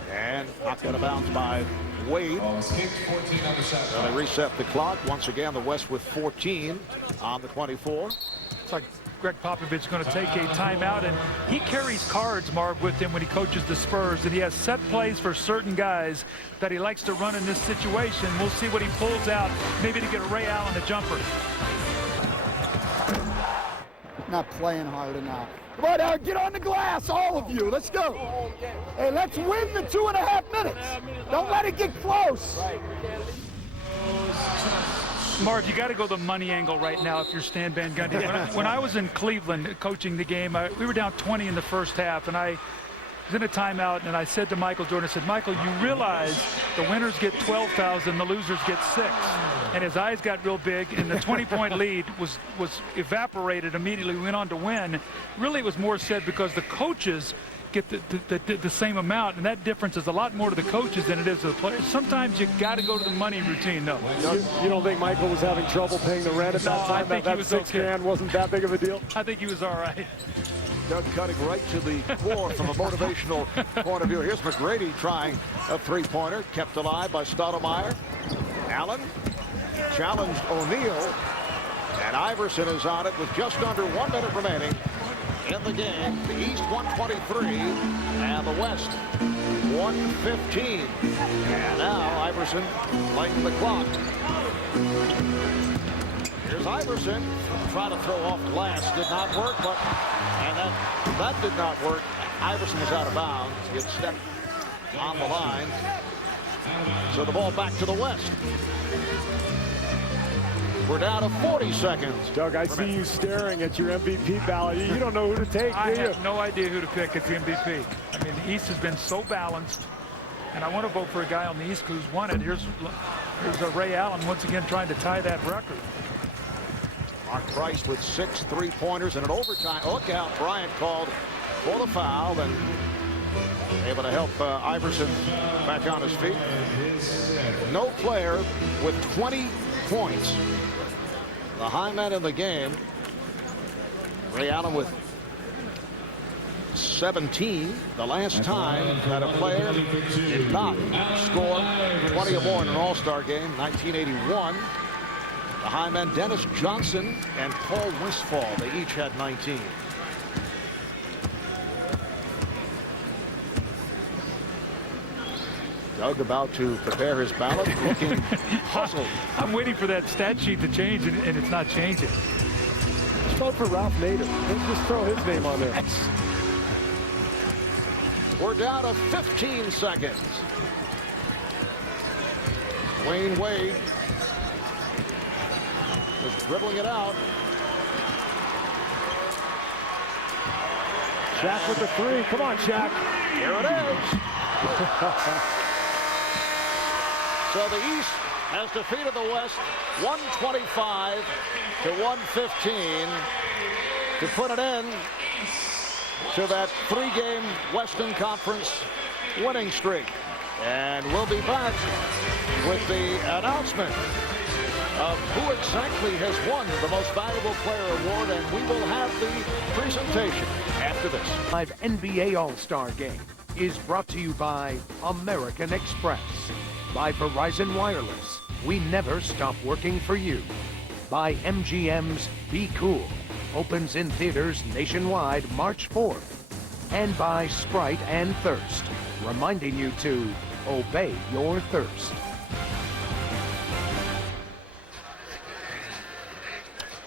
And knocked out of bounds by Wade. So they reset the clock. Once again, the West with 14 on the 24. It's like Greg Popovich is going to take a timeout, and he carries cards, Marv, with him when he coaches the Spurs, and he has set plays for certain guys that he likes to run in this situation. We'll see what he pulls out, maybe to get a Ray Allen a jumper. Not playing hard enough. Come on now, get on the glass, all of you. Let's go. Hey, let's win the 2.5 minutes. Don't let it get close. Marv, you got to go the money angle right now if you're Stan Van Gundy. When I was in Cleveland coaching the game, we were down 20 in the first half, and I was in a timeout, and I said to Michael Jordan, I said, Michael, you realize the winners get 12,000, the losers get 6. And his eyes got real big, and the 20-point lead was evaporated immediately. We went on to win. Really, it was more said because the coaches get the same amount, and that difference is a lot more to the coaches than it is to the players. Sometimes you got to go to the money routine, though. You don't think Michael was having trouble paying the rent at that time? I think that 6 grand wasn't that big of a deal? I think he was all right. Doug cutting right to the core from a motivational point of view. Here's McGrady trying a 3-pointer, kept alive by Stoudemire. Allen challenged O'Neal, and Iverson is on it with just under 1 minute remaining in the game. The East 123 and the West 115. And now Iverson playing the clock. Here's Iverson trying to throw off glass. Did not work, but that did not work. Iverson was out of bounds. He had stepped on the line. So the ball back to the West. We're down to 40 seconds. Doug, I see you staring at your MVP ballot. You don't know who to take, do you? I have no idea who to pick at the MVP. I mean, the East has been so balanced, and I want to vote for a guy on the East who's won it. Here's a Ray Allen once again trying to tie that record. Mark Price with 6 3-pointers and an overtime. Look out, Bryant called for the foul and able to help Iverson back on his feet. No player with 20 points. The high man in the game. Ray Allen with 17, the last time that a player did not score 20 or more in an All-Star game, 1981. The high men, Dennis Johnson and Paul Westphal, they each had 19. Doug about to prepare his ballot, looking puzzled. I'm waiting for that stat sheet to change, and it's not changing. Just vote for Ralph Nader. Let's just throw his name on there. We're down to 15 seconds. Wayne Wade is dribbling it out. Shaq with the three. Come on, Shaq. Here it is. So the East has defeated the West 125 to 115 to put an end to that three-game Western Conference winning streak. And we'll be back with the announcement of who exactly has won the Most Valuable Player Award, and we will have the presentation after this. Live NBA All-Star Game is brought to you by American Express, by Verizon Wireless. We never stop working for you. By MGM's Be Cool. Opens in theaters nationwide March 4th. And by Sprite and Thirst, reminding you to obey your thirst.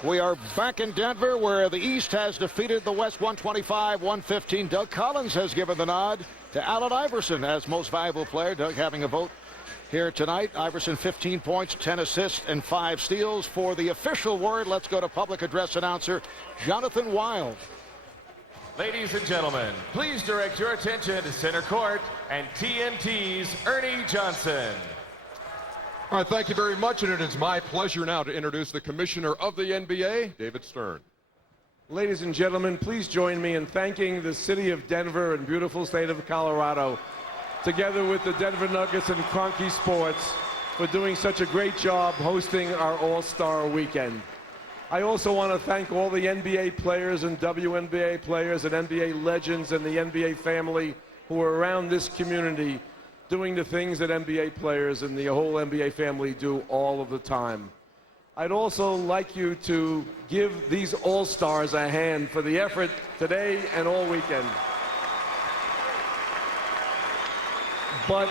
We are back in Denver, where the East has defeated the West 125-115. Doug Collins has given the nod to Allen Iverson as Most Valuable Player. Doug having a vote here tonight. Iverson 15 points, 10 assists, and 5 steals. For the official word, let's go to public address announcer Jonathan Wild. Ladies and gentlemen, please direct your attention to center court and TNT's Ernie Johnson. All right, thank you very much, and it is my pleasure now to introduce the Commissioner of the NBA, David Stern. Ladies and gentlemen, please join me in thanking the city of Denver and beautiful state of Colorado, together with the Denver Nuggets and Kroenke Sports, for doing such a great job hosting our All-Star Weekend. I also want to thank all the NBA players and WNBA players and NBA legends and the NBA family who are around this community doing the things that NBA players and the whole NBA family do all of the time. I'd also like you to give these All-Stars a hand for the effort today and all weekend. But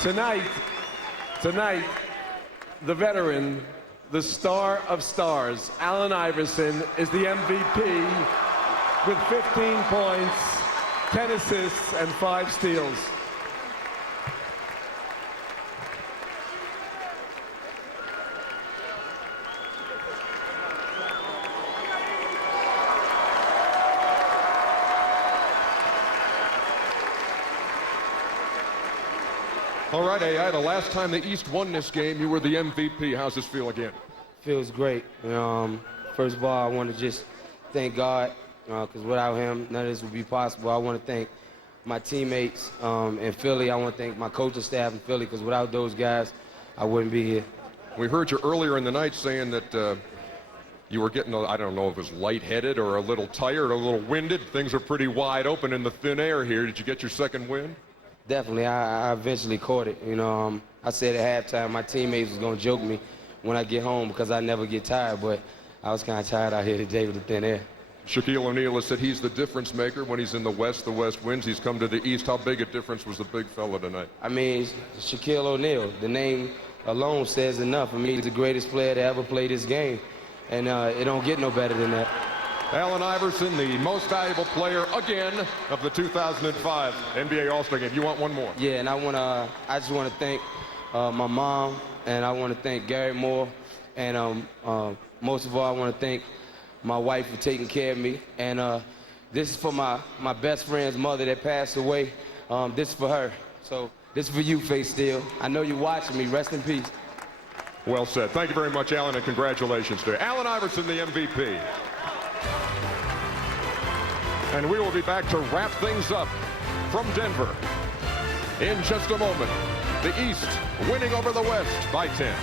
tonight, the veteran, the star of stars, Allen Iverson, is the MVP with 15 points, 10 assists, and 5 steals. All right, AI, the last time the East won this game, you were the MVP. How's this feel again? Feels great. First of all, I want to just thank God, because without him, none of this would be possible. I want to thank my teammates in Philly. I want to thank my coaching staff in Philly, because without those guys, I wouldn't be here. We heard you earlier in the night saying that you were getting, I don't know if it was lightheaded or a little tired, a little winded. Things are pretty wide open in the thin air here. Did you get your second wind? Definitely. I eventually caught it. I said at halftime my teammates was going to joke me when I get home because I never get tired, but I was kind of tired out here today with the thin air. Shaquille O'Neal has said he's the difference maker. When he's in the West wins. He's come to the East. How big a difference was the big fella tonight? I mean, Shaquille O'Neal, the name alone says enough. I mean, he's the greatest player to ever play this game, and it don't get no better than that. Allen Iverson, the most valuable player again of the 2005 NBA All-Star Game. You want one more? Yeah, and I just want to thank my mom, and I want to thank Gary Moore, and most of all, I want to thank my wife for taking care of me. And this is for my best friend's mother that passed away. This is for her. So this is for you, Face Steel. I know you're watching me. Rest in peace. Well said. Thank you very much, Allen, and congratulations to Allen Iverson, the MVP. And we will be back to wrap things up from Denver in just a moment. The East winning over the West by 10.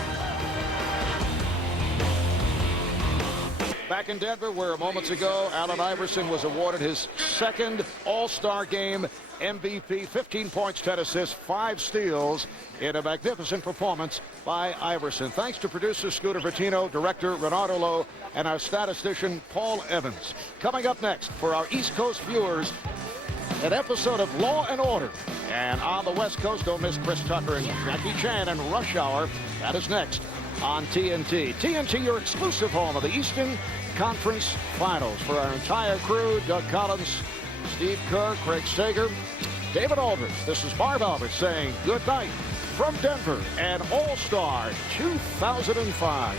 Back in Denver, where moments ago Allen Iverson was awarded his second All-Star Game MVP, 15 points, 10 assists, 5 steals in a magnificent performance by Iverson. Thanks to producer Scooter Bertino, director Renato Lowe, and our statistician Paul Evans. Coming up next for our East Coast viewers, an episode of Law and Order. And on the West Coast, don't miss Chris Tucker and Jackie Chan and Rush Hour. That is next on TNT. TNT, your exclusive home of the Eastern Conference Finals. For our entire crew, Doug Collins, Steve Kerr, Craig Sager, David Aldridge, this is Marv Albert saying good night from Denver and All-Star 2005.